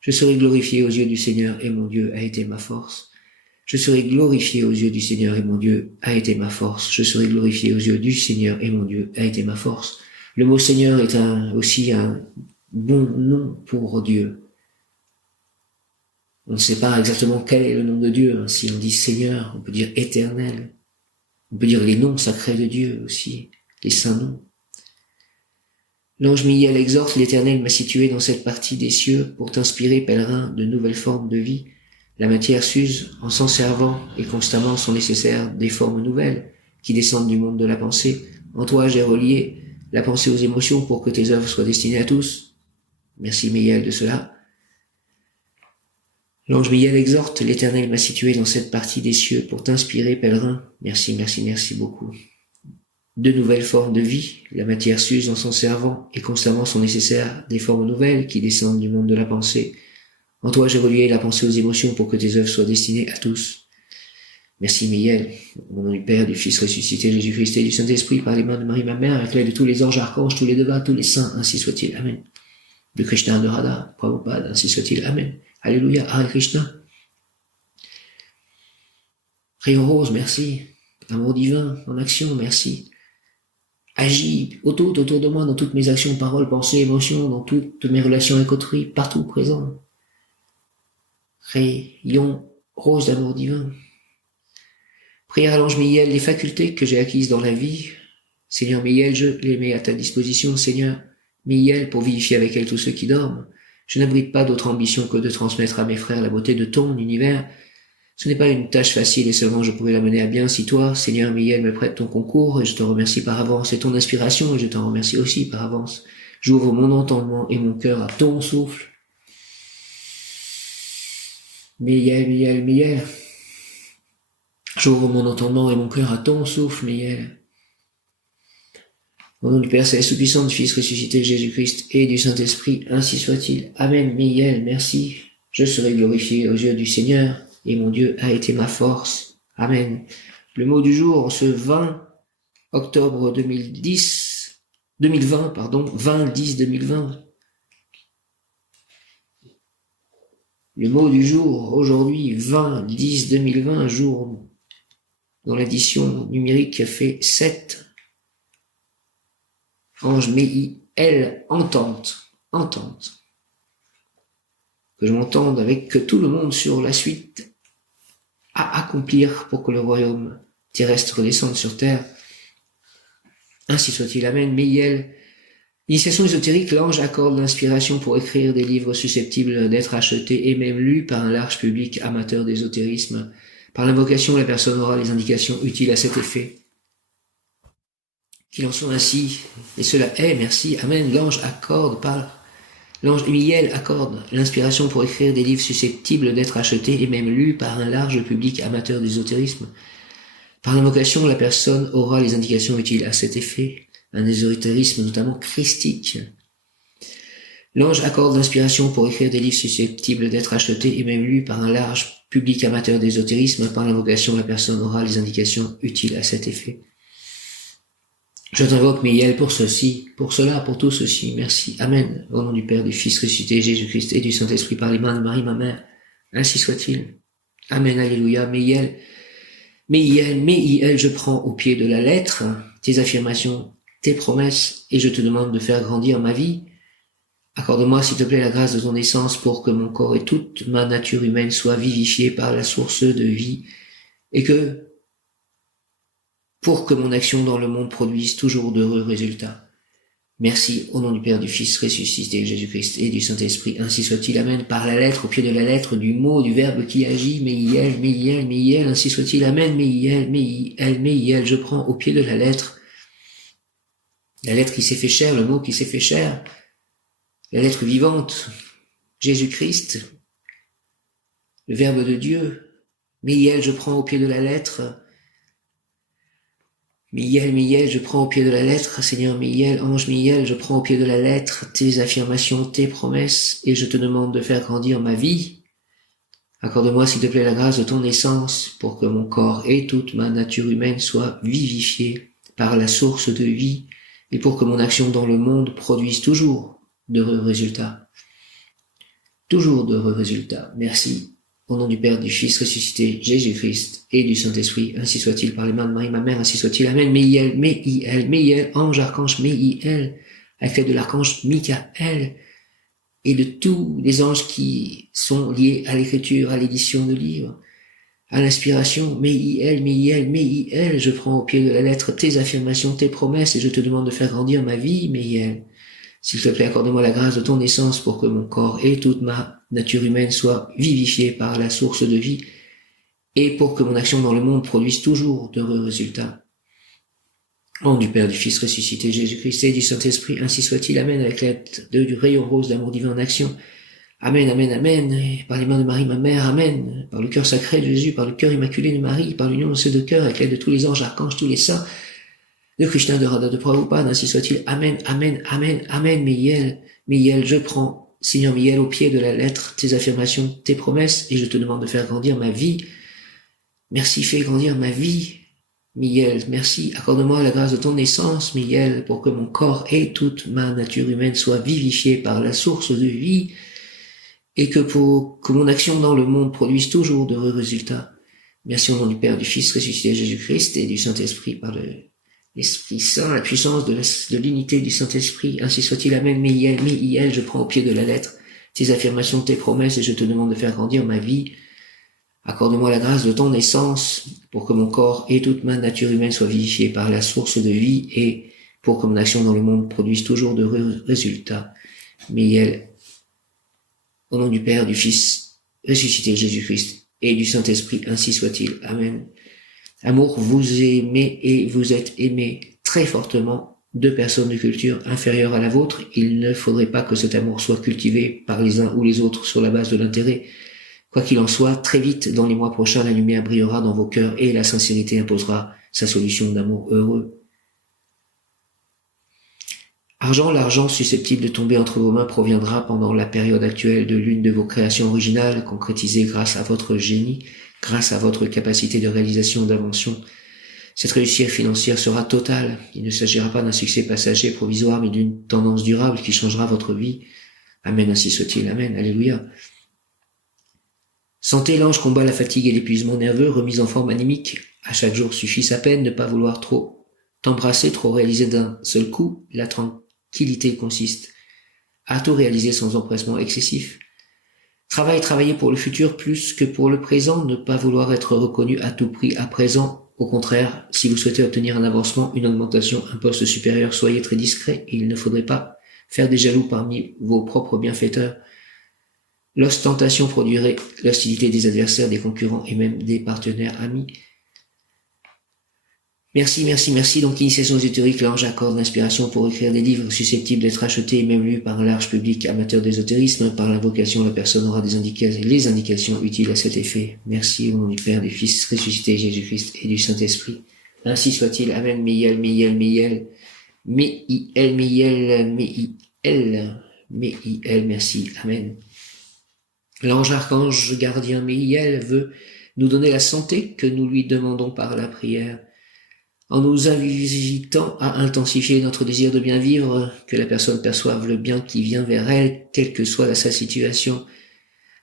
Je serai glorifié aux yeux du Seigneur et mon Dieu a été ma force. Je serai glorifié aux yeux du Seigneur et mon Dieu a été ma force. Je serai glorifié aux yeux du Seigneur et mon Dieu a été ma force. Le mot Seigneur est aussi un bon nom pour Dieu. On ne sait pas exactement quel est le nom de Dieu. Si on dit Seigneur, on peut dire éternel. On peut dire les noms sacrés de Dieu aussi, les saints noms. L'ange Miel exhorte, l'Éternel m'a situé dans cette partie des cieux pour t'inspirer, pèlerin, de nouvelles formes de vie. La matière s'use en s'en servant et constamment sont nécessaires des formes nouvelles qui descendent du monde de la pensée. En toi, j'ai relié la pensée aux émotions pour que tes œuvres soient destinées à tous. Merci Miel de cela. L'ange Miel exhorte, l'Éternel m'a situé dans cette partie des cieux pour t'inspirer, pèlerin. Merci, merci, merci beaucoup. De nouvelles formes de vie, la matière s'use en s'en servant et constamment sont nécessaires des formes nouvelles qui descendent du monde de la pensée. En toi, j'ai relié la pensée aux émotions pour que tes œuvres soient destinées à tous. Merci Miel, au nom du Père, du Fils ressuscité Jésus-Christ et du Saint-Esprit, par les mains de Marie, ma mère, avec l'aide de tous les anges, archanges, tous les devas, tous les saints, ainsi soit-il. Amen. De Krishna, de Radha, Prabhupada, ainsi soit-il. Amen. Alléluia, Hare Krishna. Rayon rose, merci. Amour divin, en action, merci. Agis autour de moi dans toutes mes actions, paroles, pensées, émotions, dans toutes mes relations et coteries, partout présent. Rayon rose d'amour divin. Prière à l'ange Miel, les facultés que j'ai acquises dans la vie, Seigneur Miel, je les mets à ta disposition, Seigneur Miel, pour vivifier avec elle tous ceux qui dorment. Je n'abrite pas d'autre ambition que de transmettre à mes frères la beauté de ton univers. Ce n'est pas une tâche facile et seulement je pourrais la mener à bien si toi, Seigneur Miel, me prêtes ton concours et je te remercie par avance et ton inspiration et je t'en remercie aussi par avance. J'ouvre mon entendement et mon cœur à ton souffle. Miel, Miel, Miel. J'ouvre mon entendement et mon cœur à ton souffle, Miel. Au nom du Père Céleste Tout-Puissant, du Fils ressuscité Jésus-Christ et du Saint-Esprit, ainsi soit-il. Amen, Miel, merci. Je serai glorifié aux yeux du Seigneur et mon Dieu a été ma force. Amen. Le mot du jour, ce 20 octobre 2020, 20-10-2020. Le mot du jour, aujourd'hui, 20-10-2020, jour dont l'addition numérique fait 7. Ange Miel, entente. Que je m'entende avec que tout le monde sur la suite à accomplir pour que le royaume terrestre descende sur terre. Ainsi soit-il. Amen. Miel. Initiation ésotérique, l'ange accorde l'inspiration pour écrire des livres susceptibles d'être achetés et même lus par un large public amateur d'ésotérisme. Par l'invocation, la personne aura les indications utiles à cet effet. Qu'il en soit ainsi, et cela est, merci, amen, l'ange Miel accorde l'inspiration pour écrire des livres susceptibles d'être achetés et même lus par un large public amateur d'ésotérisme. Par l'invocation, la personne aura les indications utiles à cet effet, un ésotérisme notamment christique. L'ange accorde l'inspiration pour écrire des livres susceptibles d'être achetés et même lus par un large public amateur d'ésotérisme. Par l'invocation, la personne aura les indications utiles à cet effet. Je t'invoque, Miel, pour ceci, pour cela, pour tout ceci. Merci. Amen. Au nom du Père, du Fils ressuscité, Jésus-Christ et du Saint-Esprit, par les mains de Marie, ma mère. Ainsi soit-il. Amen. Alléluia. Miel, je prends au pied de la lettre tes affirmations, tes promesses, et je te demande de faire grandir ma vie Accorde-moi, s'il te plaît, la grâce de ton essence pour que mon corps et toute ma nature humaine soient vivifiés par la source de vie et pour que mon action dans le monde produise toujours d'heureux résultats. Merci, au nom du Père, du Fils ressuscité, Jésus-Christ et du Saint-Esprit, ainsi soit-il, amen, par la lettre, au pied de la lettre, du mot, du verbe qui agit, Meiel, ainsi soit-il, amen, Meiel, je prends au pied de la lettre qui s'est fait chair, le mot qui s'est fait chair, la lettre vivante, Jésus-Christ, le Verbe de Dieu. Meiel, je prends au pied de la lettre. Meiel, je prends au pied de la lettre. Seigneur Meiel, ange Meiel, je prends au pied de la lettre tes affirmations, tes promesses, et je te demande de faire grandir ma vie. Accorde-moi, s'il te plaît, la grâce de ton essence pour que mon corps et toute ma nature humaine soient vivifiés par la source de vie et pour que mon action dans le monde produise toujours d'heureux résultats. Toujours d'heureux résultats. Merci. Au nom du Père, du Fils ressuscité, Jésus-Christ et du Saint-Esprit, ainsi soit-il par les mains de Marie, ma mère, ainsi soit-il. Amen. Meiel, ange, archange, Meiel, avec l'aide de l'archange Michael et de tous les anges qui sont liés à l'écriture, à l'édition de livres, à l'inspiration. Meiel, je prends au pied de la lettre tes affirmations, tes promesses et je te demande de faire grandir ma vie, Meiel. S'il te plaît, accorde-moi la grâce de ton essence pour que mon corps et toute ma nature humaine soient vivifiés par la source de vie et pour que mon action dans le monde produise toujours d'heureux résultats. Au nom du Père, du Fils ressuscité, Jésus-Christ et du Saint-Esprit, ainsi soit-il. Amen. Avec l'aide du rayon rose d'amour divin en action. Amen, amen, amen. Et par les mains de Marie, ma mère, amen. Par le cœur sacré de Jésus, par le cœur immaculé de Marie, par l'union de ces deux cœurs, avec l'aide de tous les anges, archanges, tous les saints, de Krishna, de Radha, de Prabhupada, ainsi soit-il. Amen, amen, amen, amen. Meiel, je prends, Seigneur Meiel, au pied de la lettre, tes affirmations, tes promesses, et je te demande de faire grandir ma vie. Merci, fais grandir ma vie. Meiel, merci, accorde-moi la grâce de ton essence, Meiel, pour que mon corps et toute ma nature humaine soient vivifiés par la source de vie, et que mon action dans le monde produise toujours d'heureux résultats. Merci au nom du Père, du Fils ressuscité, Jésus-Christ, et du Saint-Esprit, par l'Esprit Saint, la puissance de l'unité du Saint-Esprit, ainsi soit-il. Amen. Meiel, je prends au pied de la lettre tes affirmations, tes promesses, et je te demande de faire grandir ma vie. Accorde-moi la grâce de ton essence pour que mon corps et toute ma nature humaine soient vivifiés par la source de vie et pour que mon action dans le monde produise toujours de résultats. Meiel, au nom du Père, du Fils ressuscité, Jésus-Christ et du Saint-Esprit, ainsi soit-il. Amen. Amour, vous aimez et vous êtes aimés très fortement deux personnes de culture inférieure à la vôtre. Il ne faudrait pas que cet amour soit cultivé par les uns ou les autres sur la base de l'intérêt. Quoi qu'il en soit, très vite, dans les mois prochains, la lumière brillera dans vos cœurs et la sincérité imposera sa solution d'amour heureux. L'argent susceptible de tomber entre vos mains proviendra pendant la période actuelle de l'une de vos créations originales, concrétisées grâce à votre génie, grâce à votre capacité de réalisation d'invention. Cette réussite financière sera totale. Il ne s'agira pas d'un succès passager provisoire, mais d'une tendance durable qui changera votre vie. Amen, ainsi soit-il. Amen, alléluia. Sentez l'ange combat la fatigue et l'épuisement nerveux, remise en forme anémique. À chaque jour suffit sa peine, ne pas vouloir trop t'embrasser, trop réaliser d'un seul coup. La tranquillité consiste à tout réaliser sans empressement excessif. Travailler pour le futur plus que pour le présent, ne pas vouloir être reconnu à tout prix à présent. Au contraire, si vous souhaitez obtenir un avancement, une augmentation, un poste supérieur, soyez très discret. Il ne faudrait pas faire des jaloux parmi vos propres bienfaiteurs. L'ostentation produirait l'hostilité des adversaires, des concurrents et même des partenaires amis. Merci. Donc, initiation ésotérique, l'ange accorde l'inspiration pour écrire des livres susceptibles d'être achetés et même lus par un large public amateur d'ésotérisme. Par l'invocation, la personne aura les indications utiles à cet effet. Merci au nom du Père, du Fils ressuscité, Jésus-Christ et du Saint-Esprit. Ainsi soit-il. Amen. Meiel. Merci. Amen. L'ange archange gardien Meiel veut nous donner la santé que nous lui demandons par la prière, en nous invitant à intensifier notre désir de bien vivre, que la personne perçoive le bien qui vient vers elle, quelle que soit sa situation.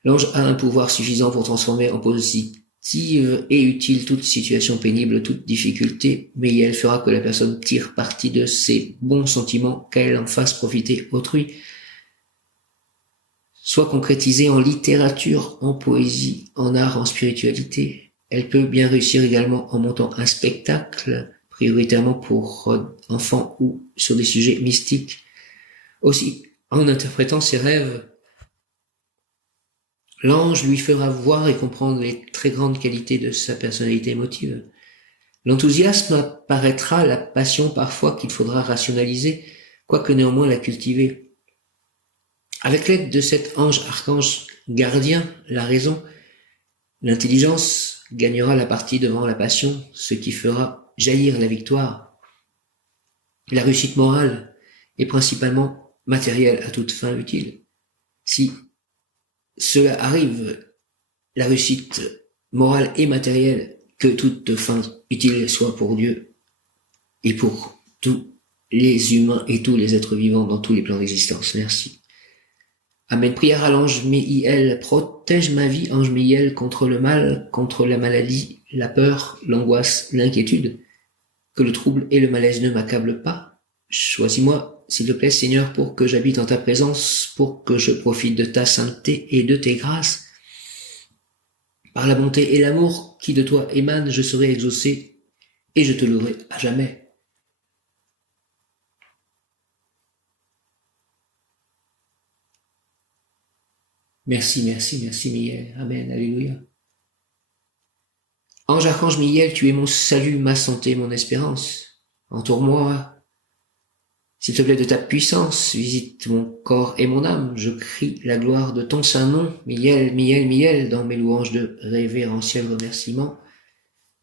L'ange a un pouvoir suffisant pour transformer en positive et utile toute situation pénible, toute difficulté, mais elle fera que la personne tire parti de ses bons sentiments, qu'elle en fasse profiter autrui. soit concrétisée en littérature, en poésie, en art, en spiritualité. Elle peut bien réussir également en montant un spectacle, prioritairement pour enfants ou sur des sujets mystiques. Aussi, en interprétant ses rêves, l'ange lui fera voir et comprendre les très grandes qualités de sa personnalité émotive. L'enthousiasme apparaîtra, la passion parfois qu'il faudra rationaliser, quoique néanmoins la cultiver. Avec l'aide de cet ange-archange gardien, la raison, l'intelligence gagnera la partie devant la passion, ce qui fera jaillir la victoire. La réussite morale est principalement matérielle à toute fin utile. Si cela arrive, la réussite morale et matérielle, que toute fin utile soit pour Dieu et pour tous les humains et tous les êtres vivants dans tous les plans d'existence. Merci. Amen. Prière à l'ange Mihiel. Protège ma vie, ange Mihiel, contre le mal, contre la maladie, la peur, l'angoisse, l'inquiétude. Que le trouble et le malaise ne m'accablent pas. Choisis-moi, s'il te plaît, Seigneur, pour que j'habite en ta présence, pour que je profite de ta sainteté et de tes grâces. Par la bonté et l'amour qui de toi émanent, je serai exaucé et je te louerai à jamais. Merci, merci, merci, Mihiel. Amen, alléluia. Ange archange Mihiel, tu es mon salut, ma santé, mon espérance. Entoure-moi, s'il te plaît, de ta puissance, visite mon corps et mon âme, je crie la gloire de ton saint nom, Mihiel, Mihiel, Mihiel, dans mes louanges de révérentiel remerciement.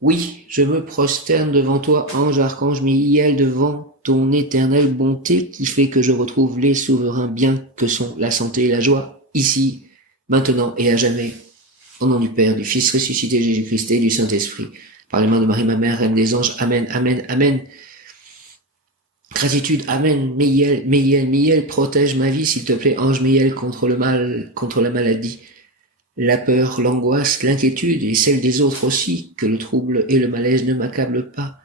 Oui, je me prosterne devant toi, ange, archange, Mihiel, devant ton éternelle bonté qui fait que je retrouve les souverains biens que sont la santé et la joie, ici, maintenant et à jamais. Au nom du Père, du Fils ressuscité Jésus-Christ et du Saint-Esprit, par les mains de Marie, ma mère, Reine des anges, Amen, Amen, Amen. Gratitude, Amen. Mihiel, Mihiel, Mihiel, protège ma vie, s'il te plaît, ange Mihiel, contre le mal, contre la maladie, la peur, l'angoisse, l'inquiétude et celle des autres aussi, que le trouble et le malaise ne m'accablent pas.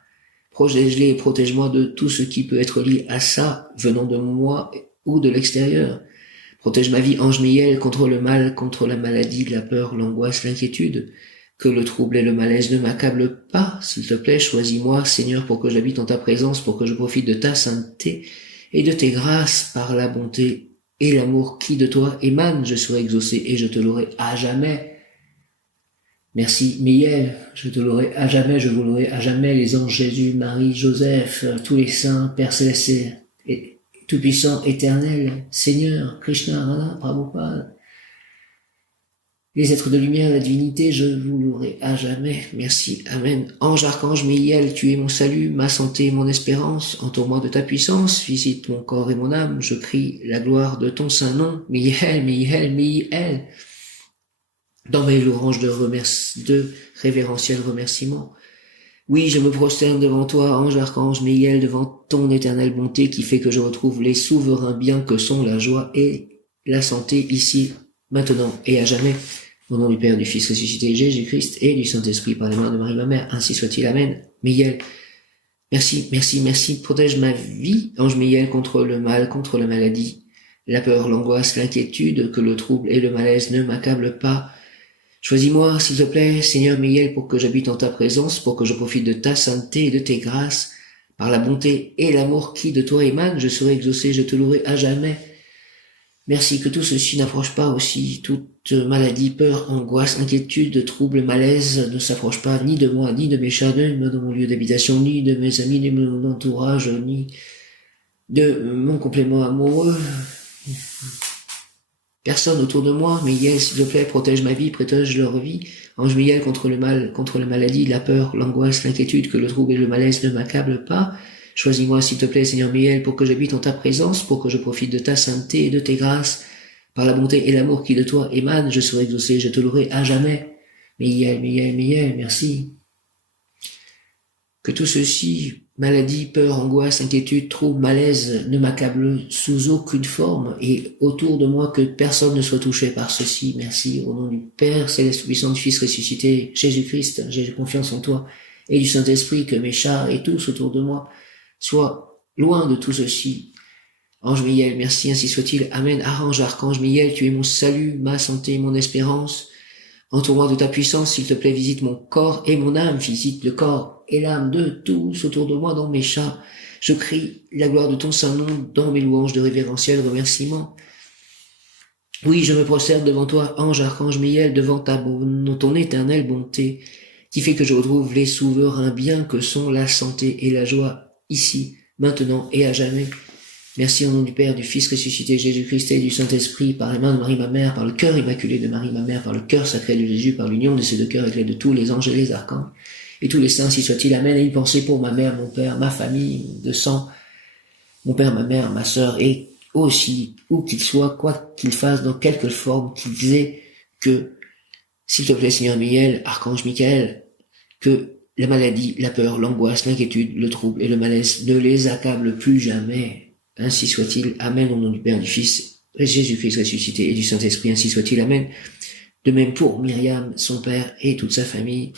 Protège-les et protège-moi de tout ce qui peut être lié à ça, venant de moi ou de l'extérieur. Protège ma vie, ange Mihiel, contre le mal, contre la maladie, la peur, l'angoisse, l'inquiétude. Que le trouble et le malaise ne m'accablent pas, s'il te plaît, choisis-moi, Seigneur, pour que j'habite en ta présence, pour que je profite de ta sainteté et de tes grâces par la bonté et l'amour qui de toi émane, je serai exaucé et je te louerai à jamais. Merci, Mihiel, je te louerai à jamais, je vous louerai à jamais, les anges Jésus, Marie, Joseph, tous les saints, Père Céleste et tout-puissant, éternel, Seigneur, Krishna, Radha, Prabhupada, les êtres de lumière, la divinité, je vous louerai à jamais. Merci. Amen. Ange, archange, Mihiel, tu es mon salut, ma santé, mon espérance. Entoure-moi de ta puissance, visite mon corps et mon âme. Je crie la gloire de ton saint nom. Mihiel, Mihiel, Mihiel. Dans mes louanges de révérentiel remerciement. Oui, je me prosterne devant toi, ange, archange, Mihiel, devant ton éternelle bonté qui fait que je retrouve les souverains biens que sont la joie et la santé ici, maintenant et à jamais. Au nom du Père, du Fils ressuscité Jésus-Christ et du Saint-Esprit par les mains de Marie ma mère, ainsi soit-il. Amen. Mihiel, merci, merci, merci. Protège ma vie, ange Mihiel, contre le mal, contre la maladie, la peur, l'angoisse, l'inquiétude, que le trouble et le malaise ne m'accablent pas. Choisis-moi, s'il te plaît, Seigneur Mihiel, pour que j'habite en ta présence, pour que je profite de ta sainteté et de tes grâces. Par la bonté et l'amour qui de toi émane, je serai exaucé, je te louerai à jamais. Merci que tout ceci n'approche pas aussi, toute maladie, peur, angoisse, inquiétude, trouble, malaise ne s'approche pas ni de moi, ni de mes chats, ni de mon lieu d'habitation, ni de mes amis, ni de mon entourage, ni de mon complément amoureux. Personne autour de moi, Mihiel, s'il te plaît, protège ma vie, protège leur vie. Ange Mihiel, contre le mal, contre la maladie, la peur, l'angoisse, l'inquiétude, que le trouble et le malaise ne m'accablent pas. Choisis-moi, s'il te plaît, Seigneur Mihiel, pour que j'habite en ta présence, pour que je profite de ta sainteté et de tes grâces. Par la bonté et l'amour qui de toi émane, je serai exaucé, je te louerai à jamais. Mihiel, Mihiel, Mihiel, merci. Que tout ceci, maladie, peur, angoisse, inquiétude, trouble, malaise, ne m'accable sous aucune forme et autour de moi que personne ne soit touché par ceci. Merci. Au nom du Père céleste puissant, du Fils ressuscité, Jésus-Christ, j'ai confiance en toi et du Saint-Esprit, que mes chats et tous autour de moi soient loin de tout ceci. Ange Miel, merci, ainsi soit-il. Amen. Archange Miel, tu es mon salut, ma santé, mon espérance. Entoure-moi de ta puissance, s'il te plaît, visite mon corps et mon âme, visite le corps et l'âme de tous autour de moi dans mes chats. Je crie la gloire de ton saint nom dans mes louanges de révérentiel remerciements. Oui, je me prosterne devant toi, archange Miel, devant ton éternelle bonté, qui fait que je retrouve les souverains biens que sont la santé et la joie, ici, maintenant et à jamais. Merci au nom du Père, du Fils ressuscité Jésus-Christ et du Saint-Esprit, par les mains de Marie ma mère, par le cœur immaculé de Marie ma mère, par le cœur sacré de Jésus, par l'union de ces deux cœurs avec l'aide de tous les anges et les archanges, et tous les saints, si soit-il. Amen. Et une pensée pour ma mère, mon père, ma famille de sang, mon père, ma mère, ma sœur, et aussi, où qu'ils soient, quoi qu'ils fassent, dans quelque forme qu'ils aient, que, s'il te plaît, Seigneur Miel, Archange Michael, que la maladie, la peur, l'angoisse, l'inquiétude, le trouble et le malaise ne les accablent plus jamais. Ainsi soit-il. Amen. Au nom du Père, du Fils, Jésus-Christ ressuscité et du Saint-Esprit. Ainsi soit-il. Amen. De même pour Myriam, son père et toute sa famille.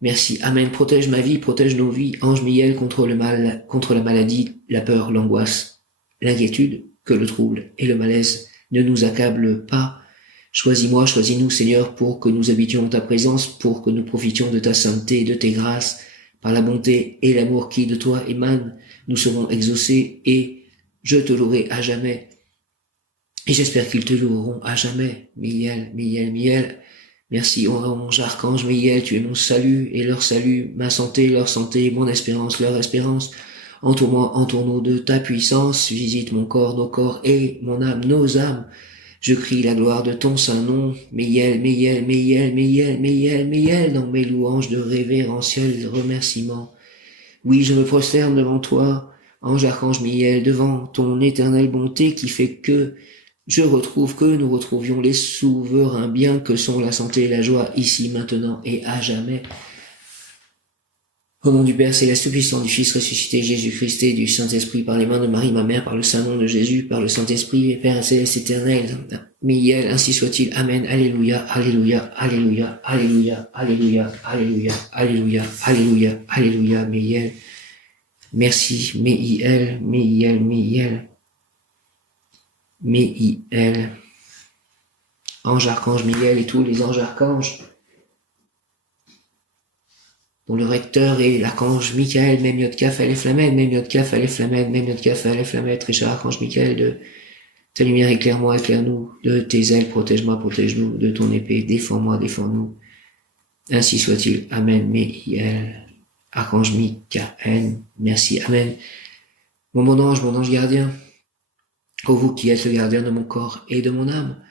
Merci. Amen. Protège ma vie, protège nos vies. Ange Miel contre le mal, contre la maladie, la peur, l'angoisse, l'inquiétude, que le trouble et le malaise ne nous accablent pas. Choisis-moi, choisis-nous, Seigneur, pour que nous habitions ta présence, pour que nous profitions de ta sainteté et de tes grâces. Par la bonté et l'amour qui de toi émanent, nous serons exaucés et je te louerai à jamais. Et j'espère qu'ils te loueront à jamais. Miel, Miel, Miel. Merci, ange, archange Miel, tu es mon salut et leur salut, ma santé, leur santé, mon espérance, leur espérance. Entoure-moi, entoure-nous de ta puissance, visite mon corps, nos corps et mon âme, nos âmes. Je crie la gloire de ton saint nom, Miel, Miel, Miel, Miel, Miel, Miel, dans mes louanges de révérentiel remerciements. Oui, je me prosterne devant toi, ange, archange Miel, devant ton éternelle bonté qui fait que nous retrouvions les souverains biens que sont la santé et la joie ici, maintenant et à jamais. Au nom du Père céleste puissant, du Fils ressuscité Jésus-Christ et du Saint-Esprit, par les mains de Marie ma mère, par le saint nom de Jésus, par le Saint-Esprit et Père céleste éternel, Miel, ainsi soit-il. Amen. Alléluia, Alléluia, Alléluia, Alléluia, Alléluia, Alléluia, Alléluia, Alléluia, Alléluia, Miel. Merci, Miel, Miel, Miel, Miel. Ange, archange Miel et tous les anges archanges, dont le recteur est l'archange Michael, même Yod-Kaf, Aleph, Lamed, même Yod-Kaf, Aleph, Lamed, même Yod-Kaf, Aleph, Lamed, Richard, archange Michael, de ta lumière éclaire-moi, éclaire-nous, de tes ailes protège-moi, protège-nous, de ton épée défends-moi, défends-nous. Ainsi soit-il. Amen, Michael, archange Michael, merci, Amen. Mon ange gardien, ô vous qui êtes le gardien de mon corps et de mon âme,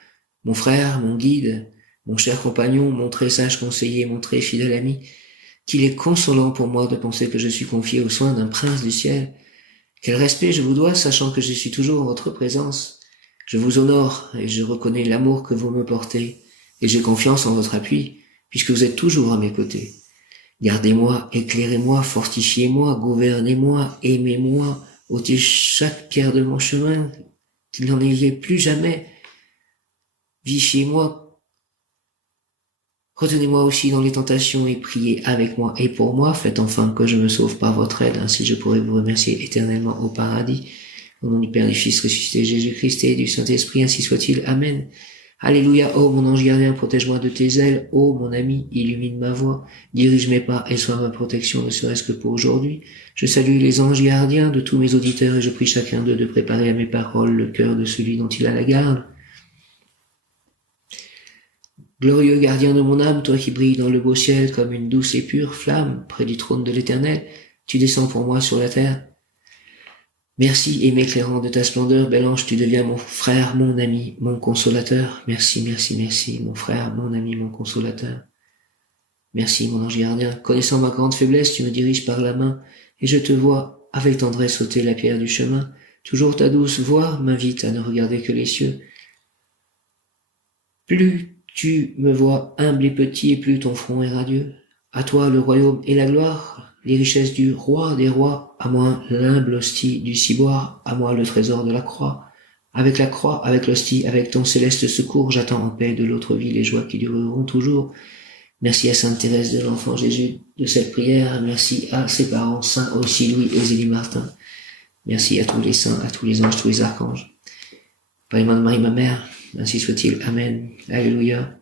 mon frère, mon guide, mon cher compagnon, mon très sage conseiller, mon très fidèle ami, qu'il est consolant pour moi de penser que je suis confié aux soins d'un prince du ciel. Quel respect je vous dois, sachant que je suis toujours en votre présence. Je vous honore et je reconnais l'amour que vous me portez, et j'ai confiance en votre appui, puisque vous êtes toujours à mes côtés. Gardez-moi, éclairez-moi, fortifiez-moi, gouvernez-moi, aimez-moi, ôtez chaque pierre de mon chemin, qu'il n'en ait plus jamais. Vivifiez-moi, retenez-moi aussi dans les tentations et priez avec moi et pour moi. Faites enfin que je me sauve par votre aide, ainsi je pourrai vous remercier éternellement au paradis. Au nom du Père, du Fils ressuscité Jésus-Christ et du Saint-Esprit, ainsi soit-il. Amen. Alléluia. Ô mon ange gardien, protège-moi de tes ailes. Ô mon ami, illumine ma voie, dirige mes pas et sois ma protection, ne serait-ce que pour aujourd'hui. Je salue les anges gardiens de tous mes auditeurs et je prie chacun d'eux de préparer à mes paroles le cœur de celui dont il a la garde. Glorieux gardien de mon âme, toi qui brilles dans le beau ciel comme une douce et pure flamme près du trône de l'Éternel, tu descends pour moi sur la terre. Merci, et m'éclairant de ta splendeur, bel ange, tu deviens mon frère, mon ami, mon consolateur. Merci, merci, merci, mon frère, mon ami, mon consolateur. Merci, mon ange gardien. Connaissant ma grande faiblesse, tu me diriges par la main, et je te vois avec tendresse ôter la pierre du chemin. Toujours ta douce voix m'invite à ne regarder que les cieux. Plus tu me vois humble et petit, et plus ton front est radieux. À toi le royaume et la gloire, les richesses du roi des rois, à moi l'humble hostie du ciboire, à moi le trésor de la croix. Avec la croix, avec l'hostie, avec ton céleste secours, j'attends en paix de l'autre vie les joies qui dureront toujours. Merci à Sainte Thérèse de l'Enfant Jésus de cette prière, merci à ses parents, Saint aussi Louis et Zélie Martin. Merci à tous les saints, à tous les anges, tous les archanges. Par les mains de Marie, ma mère, ainsi soit-il. Amen. Alléluia.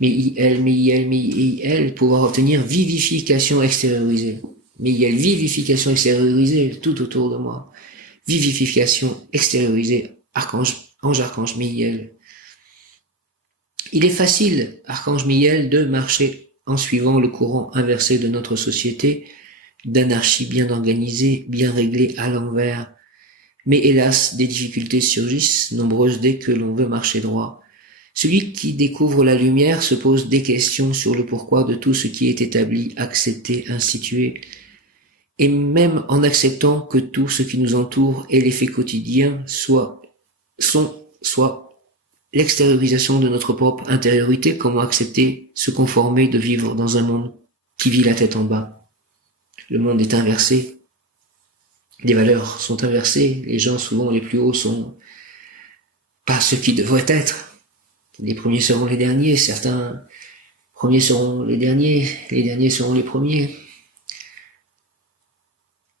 Mais pouvoir obtenir vivification extériorisée. Vivification extériorisée tout autour de moi. Vivification extériorisée. Archange Mihiel. Il est facile, Archange Mihiel, de marcher en suivant le courant inversé de notre société, d'anarchie bien organisée, bien réglée à l'envers. Mais hélas, des difficultés surgissent, nombreuses dès que l'on veut marcher droit. Celui qui découvre la lumière se pose des questions sur le pourquoi de tout ce qui est établi, accepté, institué. Et même en acceptant que tout ce qui nous entoure et les faits quotidiens soit l'extériorisation de notre propre intériorité, comment accepter, se conformer de vivre dans un monde qui vit la tête en bas. Le monde est inversé. Les valeurs sont inversées. Les gens, souvent les plus hauts, sont pas ceux qui devraient être. Les premiers seront les derniers, certains premiers seront les derniers seront les premiers.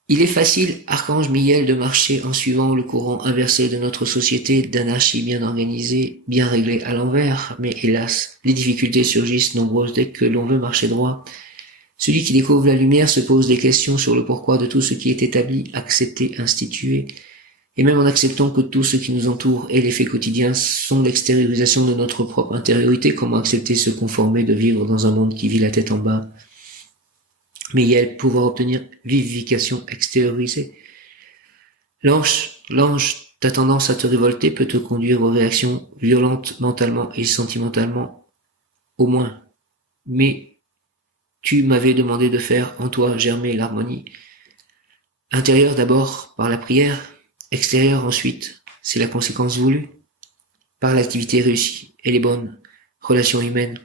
Il est facile, Archange Mihiel, de marcher en suivant le courant inversé de notre société, d'anarchie bien organisée, bien réglée à l'envers, mais hélas, les difficultés surgissent nombreuses dès que l'on veut marcher droit. Celui qui découvre la lumière se pose des questions sur le pourquoi de tout ce qui est établi, accepté, institué, et même en acceptant que tout ce qui nous entoure et les faits quotidiens sont l'extériorisation de notre propre intériorité, comment accepter se conformer de vivre dans un monde qui vit la tête en bas. Mais pouvoir obtenir vivification extériorisée. L'ange, ta tendance à te révolter peut te conduire aux réactions violentes mentalement et sentimentalement, au moins. Mais tu m'avais demandé de faire en toi germer l'harmonie. Intérieure d'abord par la prière, extérieure ensuite, c'est la conséquence voulue, par l'activité réussie et les bonnes relations humaines.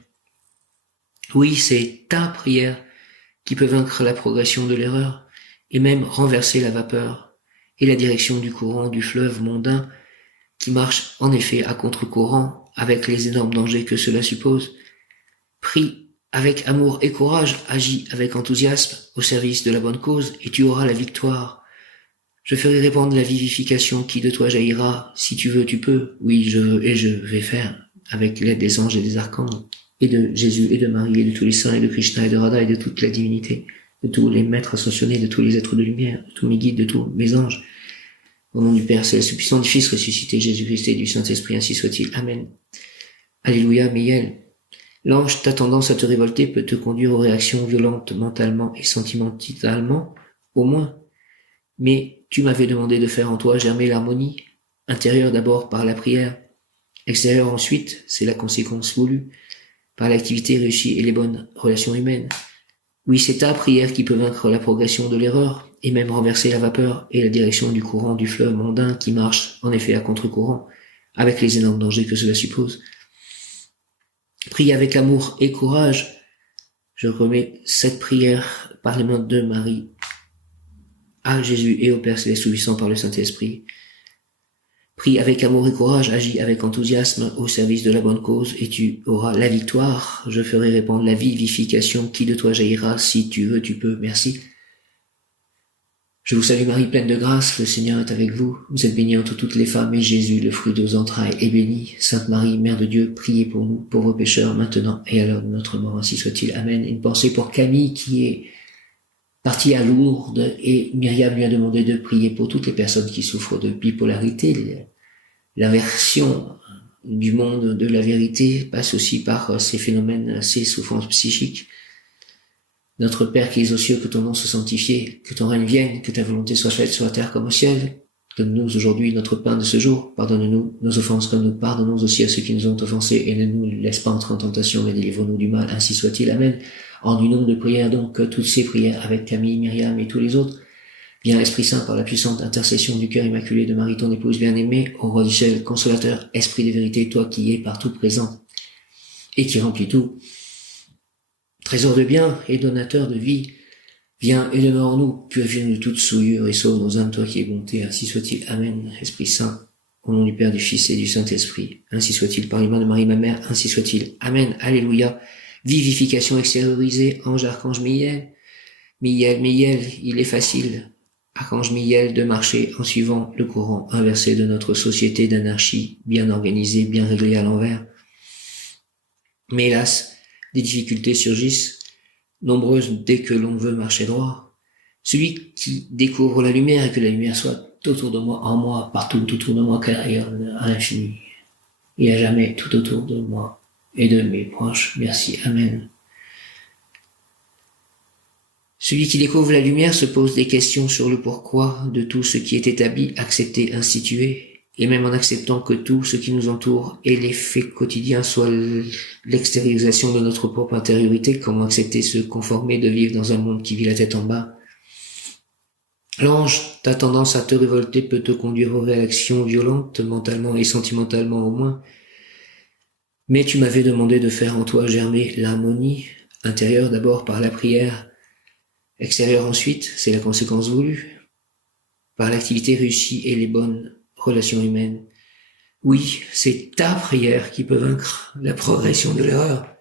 Oui, c'est ta prière qui peut vaincre la progression de l'erreur et même renverser la vapeur et la direction du courant du fleuve mondain qui marche en effet à contre-courant avec les énormes dangers que cela suppose. Prie avec amour et courage, agis avec enthousiasme au service de la bonne cause et tu auras la victoire. Je ferai répandre la vivification qui de toi jaillira. Si tu veux, tu peux. Oui, je veux et je vais faire avec l'aide des anges et des archanges et de Jésus et de Marie et de tous les saints et de Krishna et de Radha et de toute la divinité, de tous les maîtres ascensionnés, de tous les êtres de lumière, de tous mes guides, de tous mes anges. Au nom du Père céleste puissant, du Fils ressuscité, Jésus-Christ et du Saint-Esprit, ainsi soit-il. Amen. Alléluia, Mihiel. L'ange, ta tendance à te révolter peut te conduire aux réactions violentes mentalement et sentimentalement, au moins. Mais tu m'avais demandé de faire en toi germer l'harmonie, intérieure d'abord par la prière, extérieure ensuite, c'est la conséquence voulue, par l'activité réussie et les bonnes relations humaines. Oui, c'est ta prière qui peut vaincre la progression de l'erreur et même renverser la vapeur et la direction du courant du fleuve mondain qui marche en effet à contre-courant, avec les énormes dangers que cela suppose. Prie avec amour et courage. Je remets cette prière par les mains de Marie à Jésus et au Père céleste tout-puissant par le Saint-Esprit. Prie avec amour et courage, agis avec enthousiasme au service de la bonne cause et tu auras la victoire. Je ferai répandre la vivification qui de toi jaillira. Si tu veux, tu peux. Merci. Je vous salue Marie, pleine de grâce, le Seigneur est avec vous. Vous êtes bénie entre toutes les femmes et Jésus, le fruit de vos entrailles, est béni. Sainte Marie, Mère de Dieu, priez pour nous, pauvres pécheurs, maintenant et à l'heure de notre mort. Ainsi soit-il. Amen. Une pensée pour Camille qui est partie à Lourdes et Myriam lui a demandé de prier pour toutes les personnes qui souffrent de bipolarité. L'aversion du monde de la vérité passe aussi par ces phénomènes, ces souffrances psychiques. Notre Père qui es aux cieux, que ton nom soit sanctifié, que ton règne vienne, que ta volonté soit faite sur la terre comme au ciel. Donne-nous aujourd'hui notre pain de ce jour. Pardonne-nous nos offenses comme nous pardonnons aussi à ceux qui nous ont offensés et ne nous laisse pas entrer en tentation mais délivre-nous du mal. Ainsi soit-il. Amen. En du nombre de prières donc, toutes ces prières avec Camille, Myriam et tous les autres, viens Esprit Saint par la puissante intercession du cœur immaculé de Marie, ton épouse bien-aimée, au roi du ciel, consolateur, esprit de vérité, toi qui es partout présent et qui remplis tout, trésor de bien et donateur de vie, viens et demeure en nous, purifie-nous de toute souillure et sauve nos âmes, toi qui es bonté, ainsi soit-il. Amen. Esprit Saint, au nom du Père, du Fils et du Saint-Esprit, ainsi soit-il. Par les mains de Marie, ma mère, ainsi soit-il. Amen. Alléluia. Vivification extériorisée, ange, archange, Mihiel. Mihiel, il est facile. Archange Michael, de marcher en suivant le courant inversé de notre société d'anarchie, bien organisée, bien réglée à l'envers. Mais hélas, des difficultés surgissent, nombreuses dès que l'on veut marcher droit. Celui qui découvre la lumière et que la lumière soit autour de moi, en moi, partout, tout autour de moi, qu'elle rayonne à l'infini, et à jamais tout autour de moi et de mes proches. Merci. Amen. Celui qui découvre la lumière se pose des questions sur le pourquoi de tout ce qui est établi, accepté, institué, et même en acceptant que tout ce qui nous entoure et les faits quotidiens soient l'extériorisation de notre propre intériorité, comment accepter se conformer de vivre dans un monde qui vit la tête en bas? L'ange, ta tendance à te révolter peut te conduire aux réactions violentes, mentalement et sentimentalement au moins, mais tu m'avais demandé de faire en toi germer l'harmonie, intérieure d'abord par la prière, extérieure ensuite, c'est la conséquence voulue, par l'activité réussie et les bonnes relations humaines. Oui, c'est ta prière qui peut vaincre la progression de l'erreur.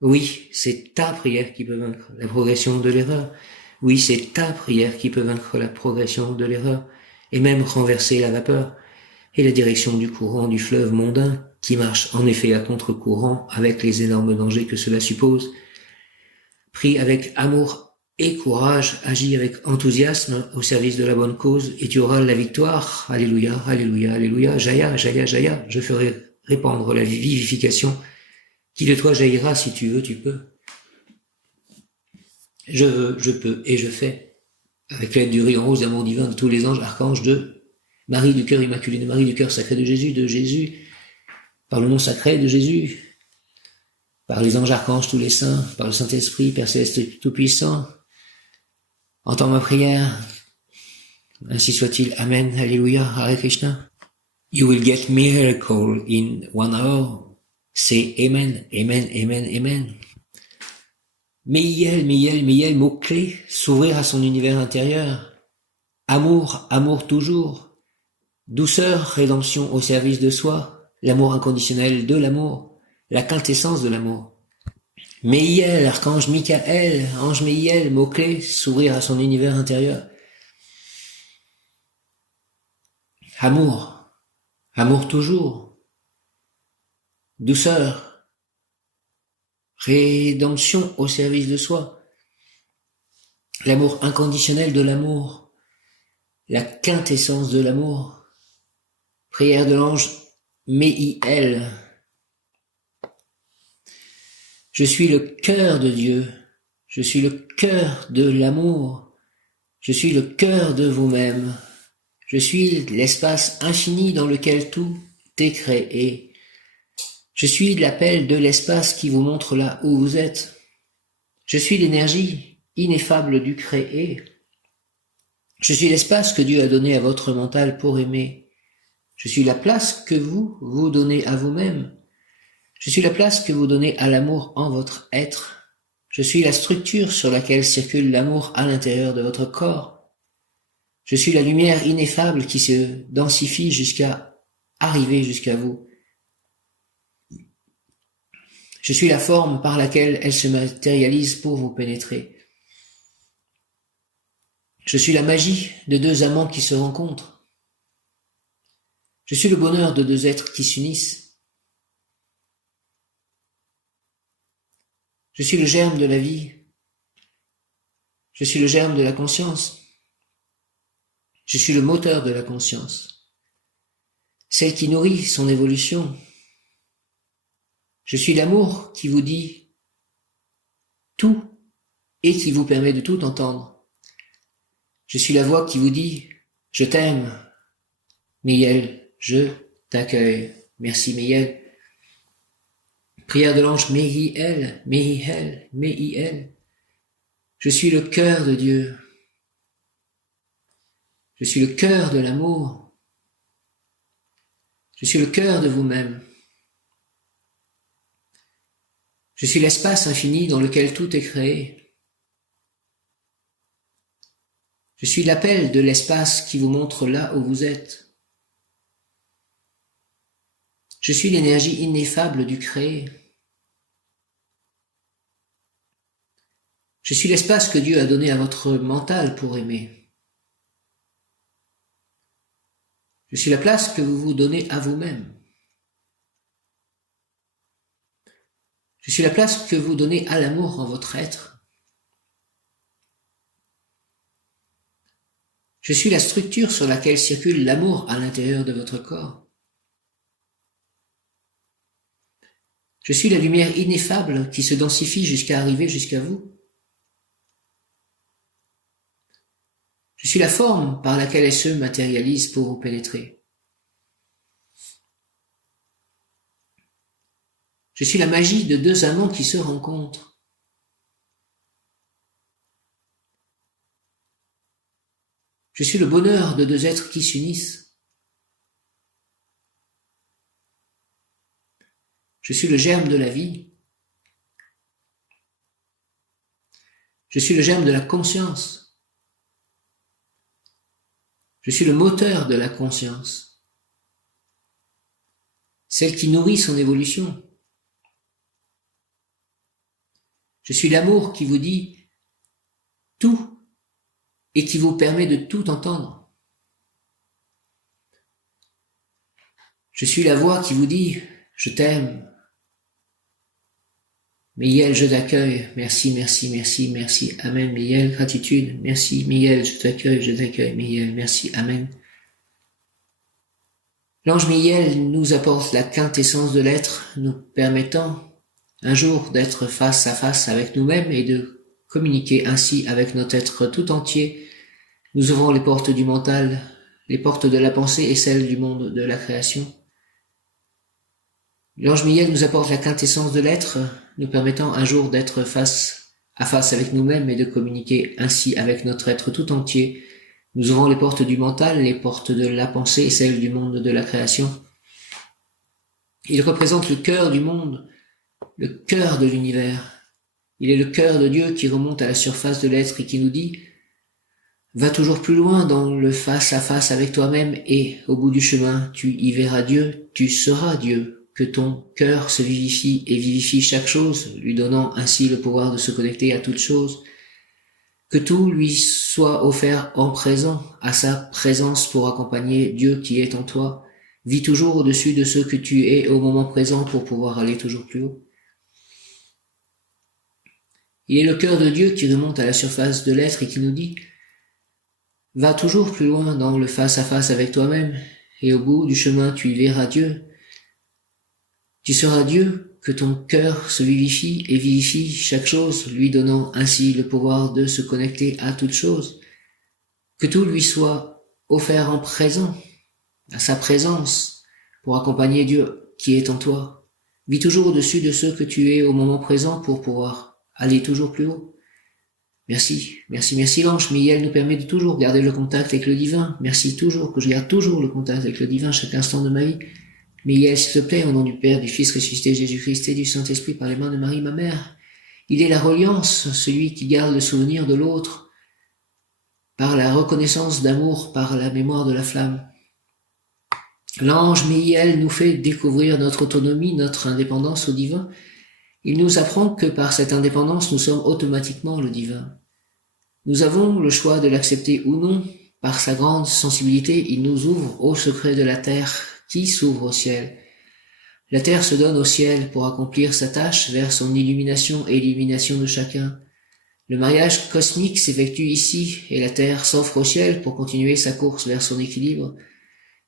Oui, c'est ta prière qui peut vaincre la progression de l'erreur. Oui, c'est ta prière qui peut vaincre la progression de l'erreur, et même renverser la vapeur, et la direction du courant du fleuve mondain, qui marche en effet à contre-courant avec les énormes dangers que cela suppose. Pris avec amour et courage, agis avec enthousiasme au service de la bonne cause, et tu auras la victoire. Alléluia, alléluia, alléluia, Jaya, Jaya, Jaya. Je ferai répandre la vivification qui de toi jaillira. Si tu veux, tu peux. Je veux, je peux et je fais. Avec l'aide du rayon rose d'amour divin de tous les anges, archanges, de Marie du cœur immaculé, de Marie du cœur sacré de Jésus, par le nom sacré de Jésus, par les anges archanges, tous les saints, par le Saint-Esprit, Père Céleste Tout-Puissant. Entends ma prière, ainsi soit-il. Amen, Alléluia, Hare Krishna. You will get miracle in 1 hour. Say Amen, Amen, Amen, Amen. Miel, mot-clé, s'ouvrir à son univers intérieur. Amour, amour toujours. Douceur, rédemption au service de soi. L'amour inconditionnel de l'amour. La quintessence de l'amour. Miel, archange Michael, ange Miel, mot-clé, s'ouvrir à son univers intérieur. Amour, amour toujours. Douceur, rédemption au service de soi. L'amour inconditionnel de l'amour. La quintessence de l'amour. Prière de l'ange Michael. Je suis le cœur de Dieu. Je suis le cœur de l'amour. Je suis le cœur de vous-même. Je suis l'espace infini dans lequel tout est créé. Je suis l'appel de l'espace qui vous montre là où vous êtes. Je suis l'énergie ineffable du créé. Je suis l'espace que Dieu a donné à votre mental pour aimer. Je suis la place que vous vous donnez à vous-même. Je suis la place que vous donnez à l'amour en votre être. Je suis la structure sur laquelle circule l'amour à l'intérieur de votre corps. Je suis la lumière ineffable qui se densifie jusqu'à arriver jusqu'à vous. Je suis la forme par laquelle elle se matérialise pour vous pénétrer. Je suis la magie de deux amants qui se rencontrent. Je suis le bonheur de deux êtres qui s'unissent. Je suis le germe de la vie. Je suis le germe de la conscience. Je suis le moteur de la conscience, celle qui nourrit son évolution. Je suis l'amour qui vous dit tout et qui vous permet de tout entendre. Je suis la voix qui vous dit « Je t'aime, Miel, je t'accueille. » Merci Miel. Prière de l'ange Michael, Michael, Michael. Je suis le cœur de Dieu. Je suis le cœur de l'amour. Je suis le cœur de vous-même. Je suis l'espace infini dans lequel tout est créé. Je suis l'appel de l'espace qui vous montre là où vous êtes. Je suis l'énergie ineffable du créé. Je suis l'espace que Dieu a donné à votre mental pour aimer. Je suis la place que vous vous donnez à vous-même. Je suis la place que vous donnez à l'amour en votre être. Je suis la structure sur laquelle circule l'amour à l'intérieur de votre corps. Je suis la lumière ineffable qui se densifie jusqu'à arriver jusqu'à vous. Je suis la forme par laquelle elle se matérialise pour vous pénétrer. Je suis la magie de deux amants qui se rencontrent. Je suis le bonheur de deux êtres qui s'unissent. Je suis le germe de la vie. Je suis le germe de la conscience. Je suis le moteur de la conscience, celle qui nourrit son évolution. Je suis l'amour qui vous dit tout et qui vous permet de tout entendre. Je suis la voix qui vous dit « Je t'aime ». Miguel, je t'accueille. Merci, merci, merci, merci. Amen. Miguel, gratitude. Merci, Miguel, je t'accueille, Miguel. Merci, amen. L'ange Miguel nous apporte la quintessence de l'être, nous permettant un jour d'être face à face avec nous-mêmes et de communiquer ainsi avec notre être tout entier. Nous ouvrons les portes du mental, les portes de la pensée et celles du monde de la création. L'ange Miguel nous apporte la quintessence de l'être, nous permettant un jour d'être face à face avec nous-mêmes et de communiquer ainsi avec notre être tout entier. Nous ouvrons les portes du mental, les portes de la pensée et celles du monde de la création. Il représente le cœur du monde, le cœur de l'univers. Il est le cœur de Dieu qui remonte à la surface de l'être et qui nous dit « Va toujours plus loin dans le face à face avec toi-même et au bout du chemin, tu y verras Dieu, tu seras Dieu. » Que ton cœur se vivifie et vivifie chaque chose, lui donnant ainsi le pouvoir de se connecter à toute chose. Que tout lui soit offert en présent, à sa présence pour accompagner Dieu qui est en toi. Vis toujours au-dessus de ce que tu es au moment présent pour pouvoir aller toujours plus haut. Il est le cœur de Dieu qui remonte à la surface de l'être et qui nous dit « Va toujours plus loin dans le face-à-face avec toi-même, et au bout du chemin tu y verras Dieu. Tu seras Dieu, que ton cœur se vivifie et vivifie chaque chose, lui donnant ainsi le pouvoir de se connecter à toute chose. Que tout lui soit offert en présent, à sa présence, pour accompagner Dieu qui est en toi. Vis toujours au-dessus de ce que tu es au moment présent pour pouvoir aller toujours plus haut. Merci, merci, merci l'ange, Miguel nous permet de toujours garder le contact avec le divin. Merci toujours, que je garde toujours le contact avec le divin chaque instant de ma vie. Miguel, s'il te plaît, au nom du Père, du Fils ressuscité Jésus-Christ et du Saint-Esprit par les mains de Marie, ma mère, il est la reliance, celui qui garde le souvenir de l'autre, par la reconnaissance d'amour, par la mémoire de la flamme. L'ange Miguel nous fait découvrir notre autonomie, notre indépendance au divin. Il nous apprend que par cette indépendance, nous sommes automatiquement le divin. Nous avons le choix de l'accepter ou non. Par sa grande sensibilité, il nous ouvre au secret de la terre qui s'ouvre au ciel. La terre se donne au ciel pour accomplir sa tâche vers son illumination et l'illumination de chacun. Le mariage cosmique s'effectue ici et la terre s'offre au ciel pour continuer sa course vers son équilibre.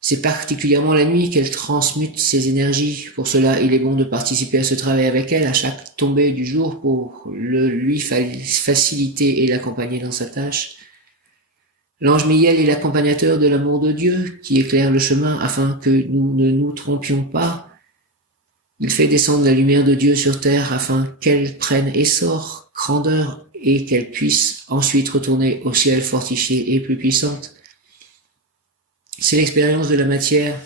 C'est particulièrement la nuit qu'elle transmute ses énergies. Pour cela, il est bon de participer à ce travail avec elle à chaque tombée du jour pour lui faciliter et l'accompagner dans sa tâche. L'ange Miguel est l'accompagnateur de l'amour de Dieu qui éclaire le chemin afin que nous ne nous trompions pas. Il fait descendre la lumière de Dieu sur terre afin qu'elle prenne essor, grandeur et qu'elle puisse ensuite retourner au ciel fortifiée et plus puissante. C'est l'expérience de la matière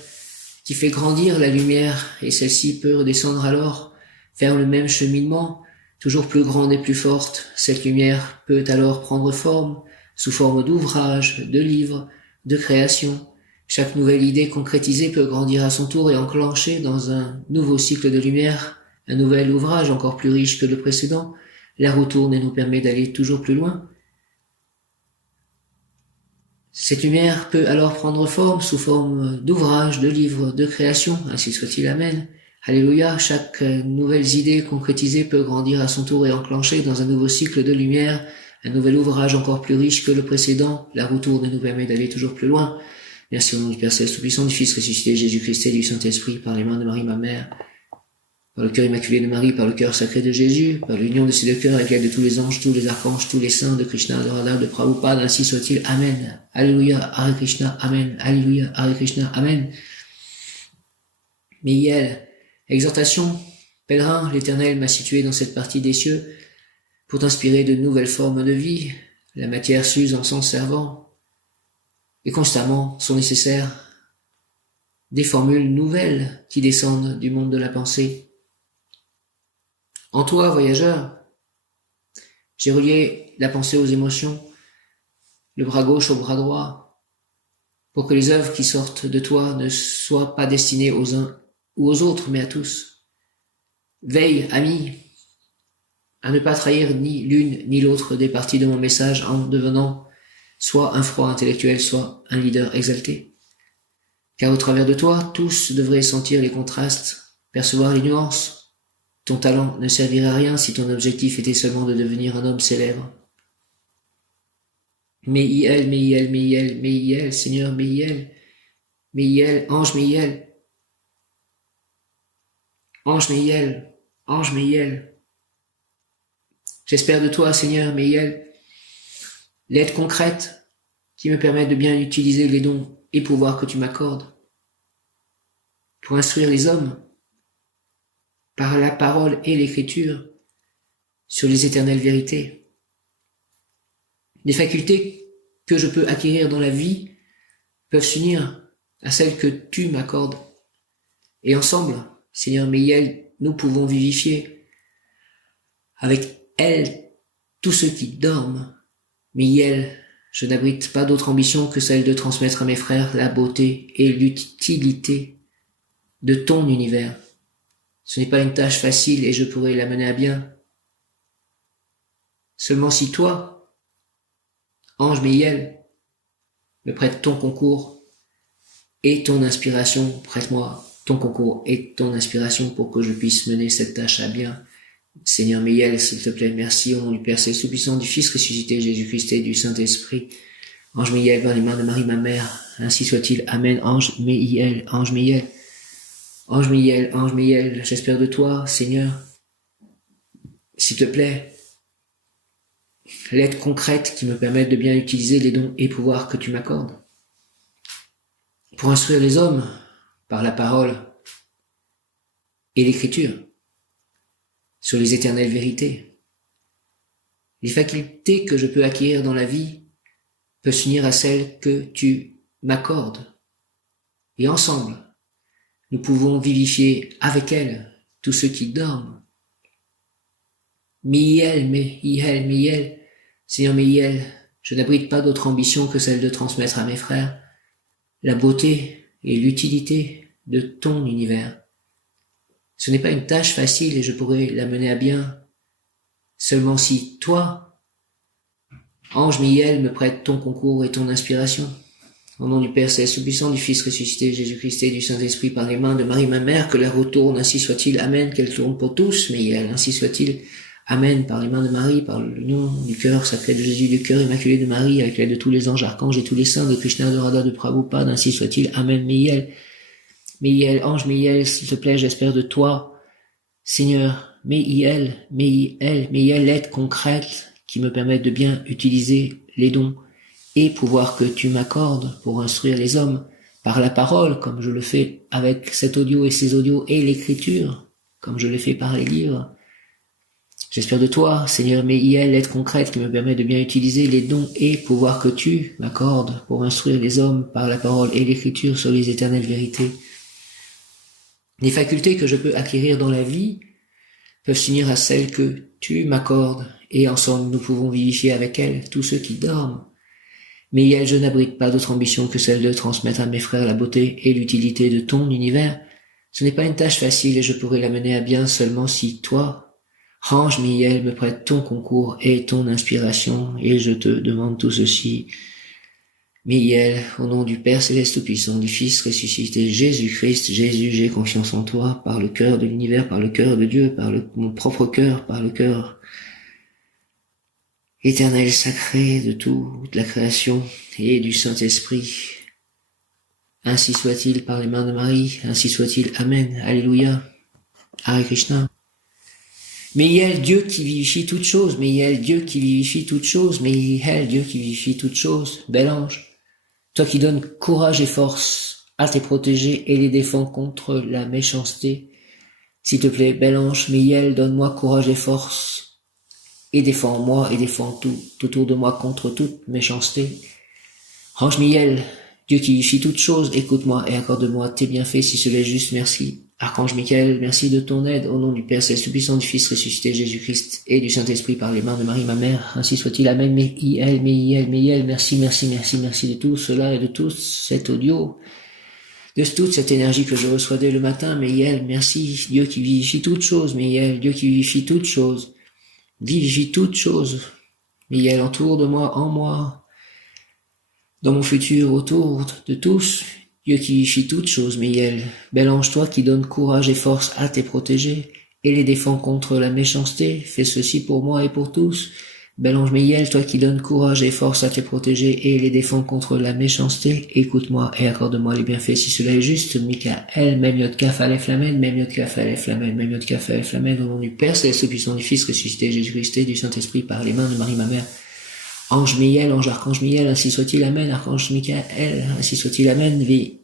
qui fait grandir la lumière et celle-ci peut redescendre alors, faire le même cheminement, toujours plus grande et plus forte. Cette lumière peut alors prendre forme, sous forme d'ouvrages, de livres, de créations. Chaque nouvelle idée concrétisée peut grandir à son tour et enclencher dans un nouveau cycle de lumière, un nouvel ouvrage encore plus riche que le précédent. La roue tourne et nous permet d'aller toujours plus loin. Cette lumière peut alors prendre forme sous forme d'ouvrages, de livres, de création, ainsi soit-il, amen. Alléluia, chaque nouvelle idée concrétisée peut grandir à son tour et enclencher dans un nouveau cycle de lumière, un nouvel ouvrage encore plus riche que le précédent. La roue tourne et nous permet d'aller toujours plus loin. Merci au nom du Père Céleste Tout-Puissant, du Fils ressuscité Jésus-Christ et du Saint-Esprit, par les mains de Marie, ma mère, par le cœur immaculé de Marie, par le cœur sacré de Jésus, par l'union de ces deux cœurs avec l'aide de tous les anges, tous les archanges, tous les saints, de Krishna, de Radha, de Prabhupada, ainsi soit-il. Amen. Alléluia, Hare Krishna, Amen. Alléluia, Hare Krishna, Amen. Miel, exhortation, pèlerin, l'Éternel m'a situé dans cette partie des cieux pour t'inspirer de nouvelles formes de vie. La matière s'use en s'en servant, et constamment sont nécessaires des formules nouvelles qui descendent du monde de la pensée. En toi, voyageur, j'ai relié la pensée aux émotions, le bras gauche au bras droit, pour que les œuvres qui sortent de toi ne soient pas destinées aux uns ou aux autres, mais à tous. Veille, ami, à ne pas trahir ni l'une ni l'autre des parties de mon message en devenant soit un froid intellectuel, soit un leader exalté. Car au travers de toi, tous devraient sentir les contrastes, percevoir les nuances. Ton talent ne servirait à rien si ton objectif était seulement de devenir un homme célèbre. Meïel, Meïel, Meïel, Meïel, Seigneur Meïel, Meïel, Ange Meïel, Ange Meïel, Ange Meïel. J'espère de toi, Seigneur Meïel, l'aide concrète qui me permet de bien utiliser les dons et pouvoirs que tu m'accordes pour instruire les hommes par la parole et l'écriture sur les éternelles vérités. Les facultés que je peux acquérir dans la vie peuvent s'unir à celles que tu m'accordes. Et ensemble, Seigneur Meïel, nous pouvons vivifier avec elles tous ceux qui dorment. Meïel, je n'abrite pas d'autre ambition que celle de transmettre à mes frères la beauté et l'utilité de ton univers. Ce n'est pas une tâche facile et je pourrais la mener à bien. Seulement si toi, Ange Meïel, me prêtes ton concours et ton inspiration, prête-moi ton concours et ton inspiration pour que je puisse mener cette tâche à bien. Seigneur Meïel, s'il te plaît, merci au nom du Père Céleste Tout-Puissant, du Fils ressuscité Jésus-Christ et du Saint-Esprit. Ange Meïel, par les mains de Marie, ma mère, ainsi soit-il. Amen. Ange Meïel, Ange Meïel. Ange Meïel, Ange Meïel, j'espère de toi, Seigneur. S'il te plaît, l'aide concrète qui me permette de bien utiliser les dons et pouvoirs que tu m'accordes. Pour instruire les hommes par la parole et l'écriture sur les éternelles vérités. Les facultés que je peux acquérir dans la vie peuvent s'unir à celles que tu m'accordes. Et ensemble, nous pouvons vivifier avec elles tous ceux qui dorment. Miel, Miel, Miel, Seigneur Miel, je n'abrite pas d'autre ambition que celle de transmettre à mes frères la beauté et l'utilité de ton univers. Ce n'est pas une tâche facile et je pourrais la mener à bien seulement si toi, Ange Miel, me prête ton concours et ton inspiration. Au nom du Père Céleste Tout-Puissant, du Fils ressuscité Jésus-Christ et du Saint-Esprit, par les mains de Marie ma mère, que la roue tourne, ainsi soit-il. Amen. Qu'elle tourne pour tous, Miel, ainsi soit-il. Amen. Par les mains de Marie, par l'union du cœur sacré de Jésus, du cœur immaculé de Marie, avec l'aide de tous les anges, archanges et tous les saints, de Krishna, de Radha, de Prabhupada, ainsi soit-il. Amen. Miel, Miel, Ange Miel, s'il te plaît, j'espère de toi, Seigneur. Miel, Miel, Miel, l'aide concrète qui me permette de bien utiliser les dons et pouvoir que tu m'accordes pour instruire les hommes par la parole, comme je le fais avec cet audio et ces audios, et l'écriture, comme je le fais par les livres. J'espère de toi, Seigneur Meïel, l'aide concrète qui me permet de bien utiliser les dons et pouvoir que tu m'accordes pour instruire les hommes par la parole et l'écriture sur les éternelles vérités. Les facultés que je peux acquérir dans la vie peuvent s'unir à celles que tu m'accordes, et ensemble nous pouvons vivifier avec elles tous ceux qui dorment. Mais je n'abrite pas d'autre ambition que celle de transmettre à mes frères la beauté et l'utilité de ton univers. Ce n'est pas une tâche facile et je pourrais la mener à bien seulement si toi, Ange Miel, me prête ton concours et ton inspiration, et je te demande tout ceci. Miel, au nom du Père Céleste Tout-Puissant, du Fils ressuscité, Jésus-Christ, Jésus, j'ai confiance en toi, par le cœur de l'univers, par le cœur de Dieu, par mon propre cœur, par le cœur éternel, sacré de toute la création et du Saint-Esprit. Ainsi soit-il par les mains de Marie, ainsi soit-il, Amen, Alléluia, Hare Krishna. Miel, Dieu qui vivifie toutes choses, Miel, Dieu qui vivifie toutes choses, Miel, Dieu qui vivifie toutes choses, bel ange. Toi qui donnes courage et force à tes protégés et les défends contre la méchanceté. S'il te plaît, bel ange, Miel, donne-moi courage et force et défends-moi et défends tout autour de moi contre toute méchanceté. Ange Miel, Dieu qui vivifie toutes choses, écoute-moi et accorde-moi tes bienfaits si cela est juste, merci. Archange Michael, merci de ton aide, au nom du Père Céleste Tout-Puissant, du Fils ressuscité Jésus-Christ et du Saint-Esprit par les mains de Marie, ma mère, ainsi soit-il, Amen, Miel, merci de tout cela et de tout cet audio, de toute cette énergie que je reçois dès le matin, Miel, merci, Dieu qui vivifie toutes choses, Miel, Dieu qui vivifie toutes choses, vivifie toutes choses, Miel, entoure de moi, en moi, dans mon futur, autour de tous, Dieu qui vivifie toutes choses, Miel, bel ange, toi qui donnes courage et force à tes protégés et les défends contre la méchanceté, fais ceci pour moi et pour tous. Bel ange Miel, toi qui donnes courage et force à tes protégés et les défends contre la méchanceté, écoute-moi et accorde-moi les bienfaits si cela est juste. Michael, Mem Yod Kaf Aleph Lamed, Mem Yod Kaf Aleph Lamed, Mem Yod Kaf Aleph Lamed, au nom du Père Céleste Tout-Puissant, du Fils ressuscité Jésus-Christ et du Saint-Esprit par les mains de Marie ma mère. Ange Miel, ange archange Miel, ainsi soit-il, Amen, archange Michael, ainsi soit-il, Amen,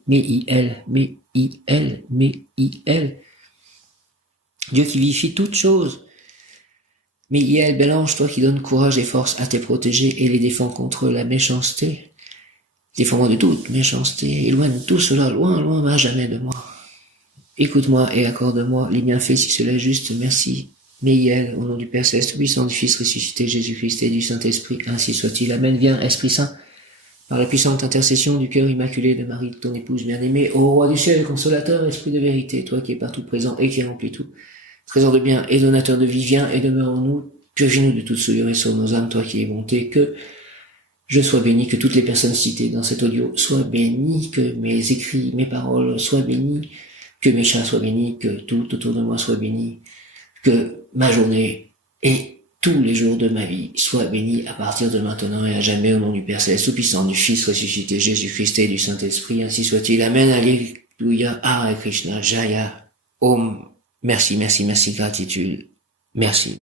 Miel. Dieu qui vivifie toutes choses. Miel, bel ange, toi qui donnes courage et force à tes protégés et les défends contre la méchanceté. Défends-moi de toute méchanceté, éloigne tout cela, loin, à jamais de moi. Écoute-moi et accorde-moi les bienfaits si cela est juste, merci. Miel, au nom du Père Céleste Tout-Puissant, du Fils ressuscité Jésus-Christ et du Saint-Esprit, ainsi soit-il. Amen. Viens, Esprit Saint, par la puissante intercession du cœur immaculé de Marie, ton épouse bien-aimée, ô Roi du ciel, consolateur, Esprit de vérité, toi qui es partout présent et qui remplis tout, trésor de bien et donateur de vie, viens et demeure en nous, purge-nous de toute souillure et sauve nos âmes, toi qui es bonté, que je sois béni, que toutes les personnes citées dans cet audio soient bénies, que mes écrits, mes paroles soient bénis, que mes chats soient bénis, que tout autour de moi soit béni, que ma journée et tous les jours de ma vie soient bénis à partir de maintenant et à jamais au nom du Père Céleste Tout-Puissant, du Fils ressuscité Jésus-Christ et du Saint-Esprit, ainsi soit-il. Amen, Alléluia, Hare Krishna, Jaya, Om, merci, gratitude, merci.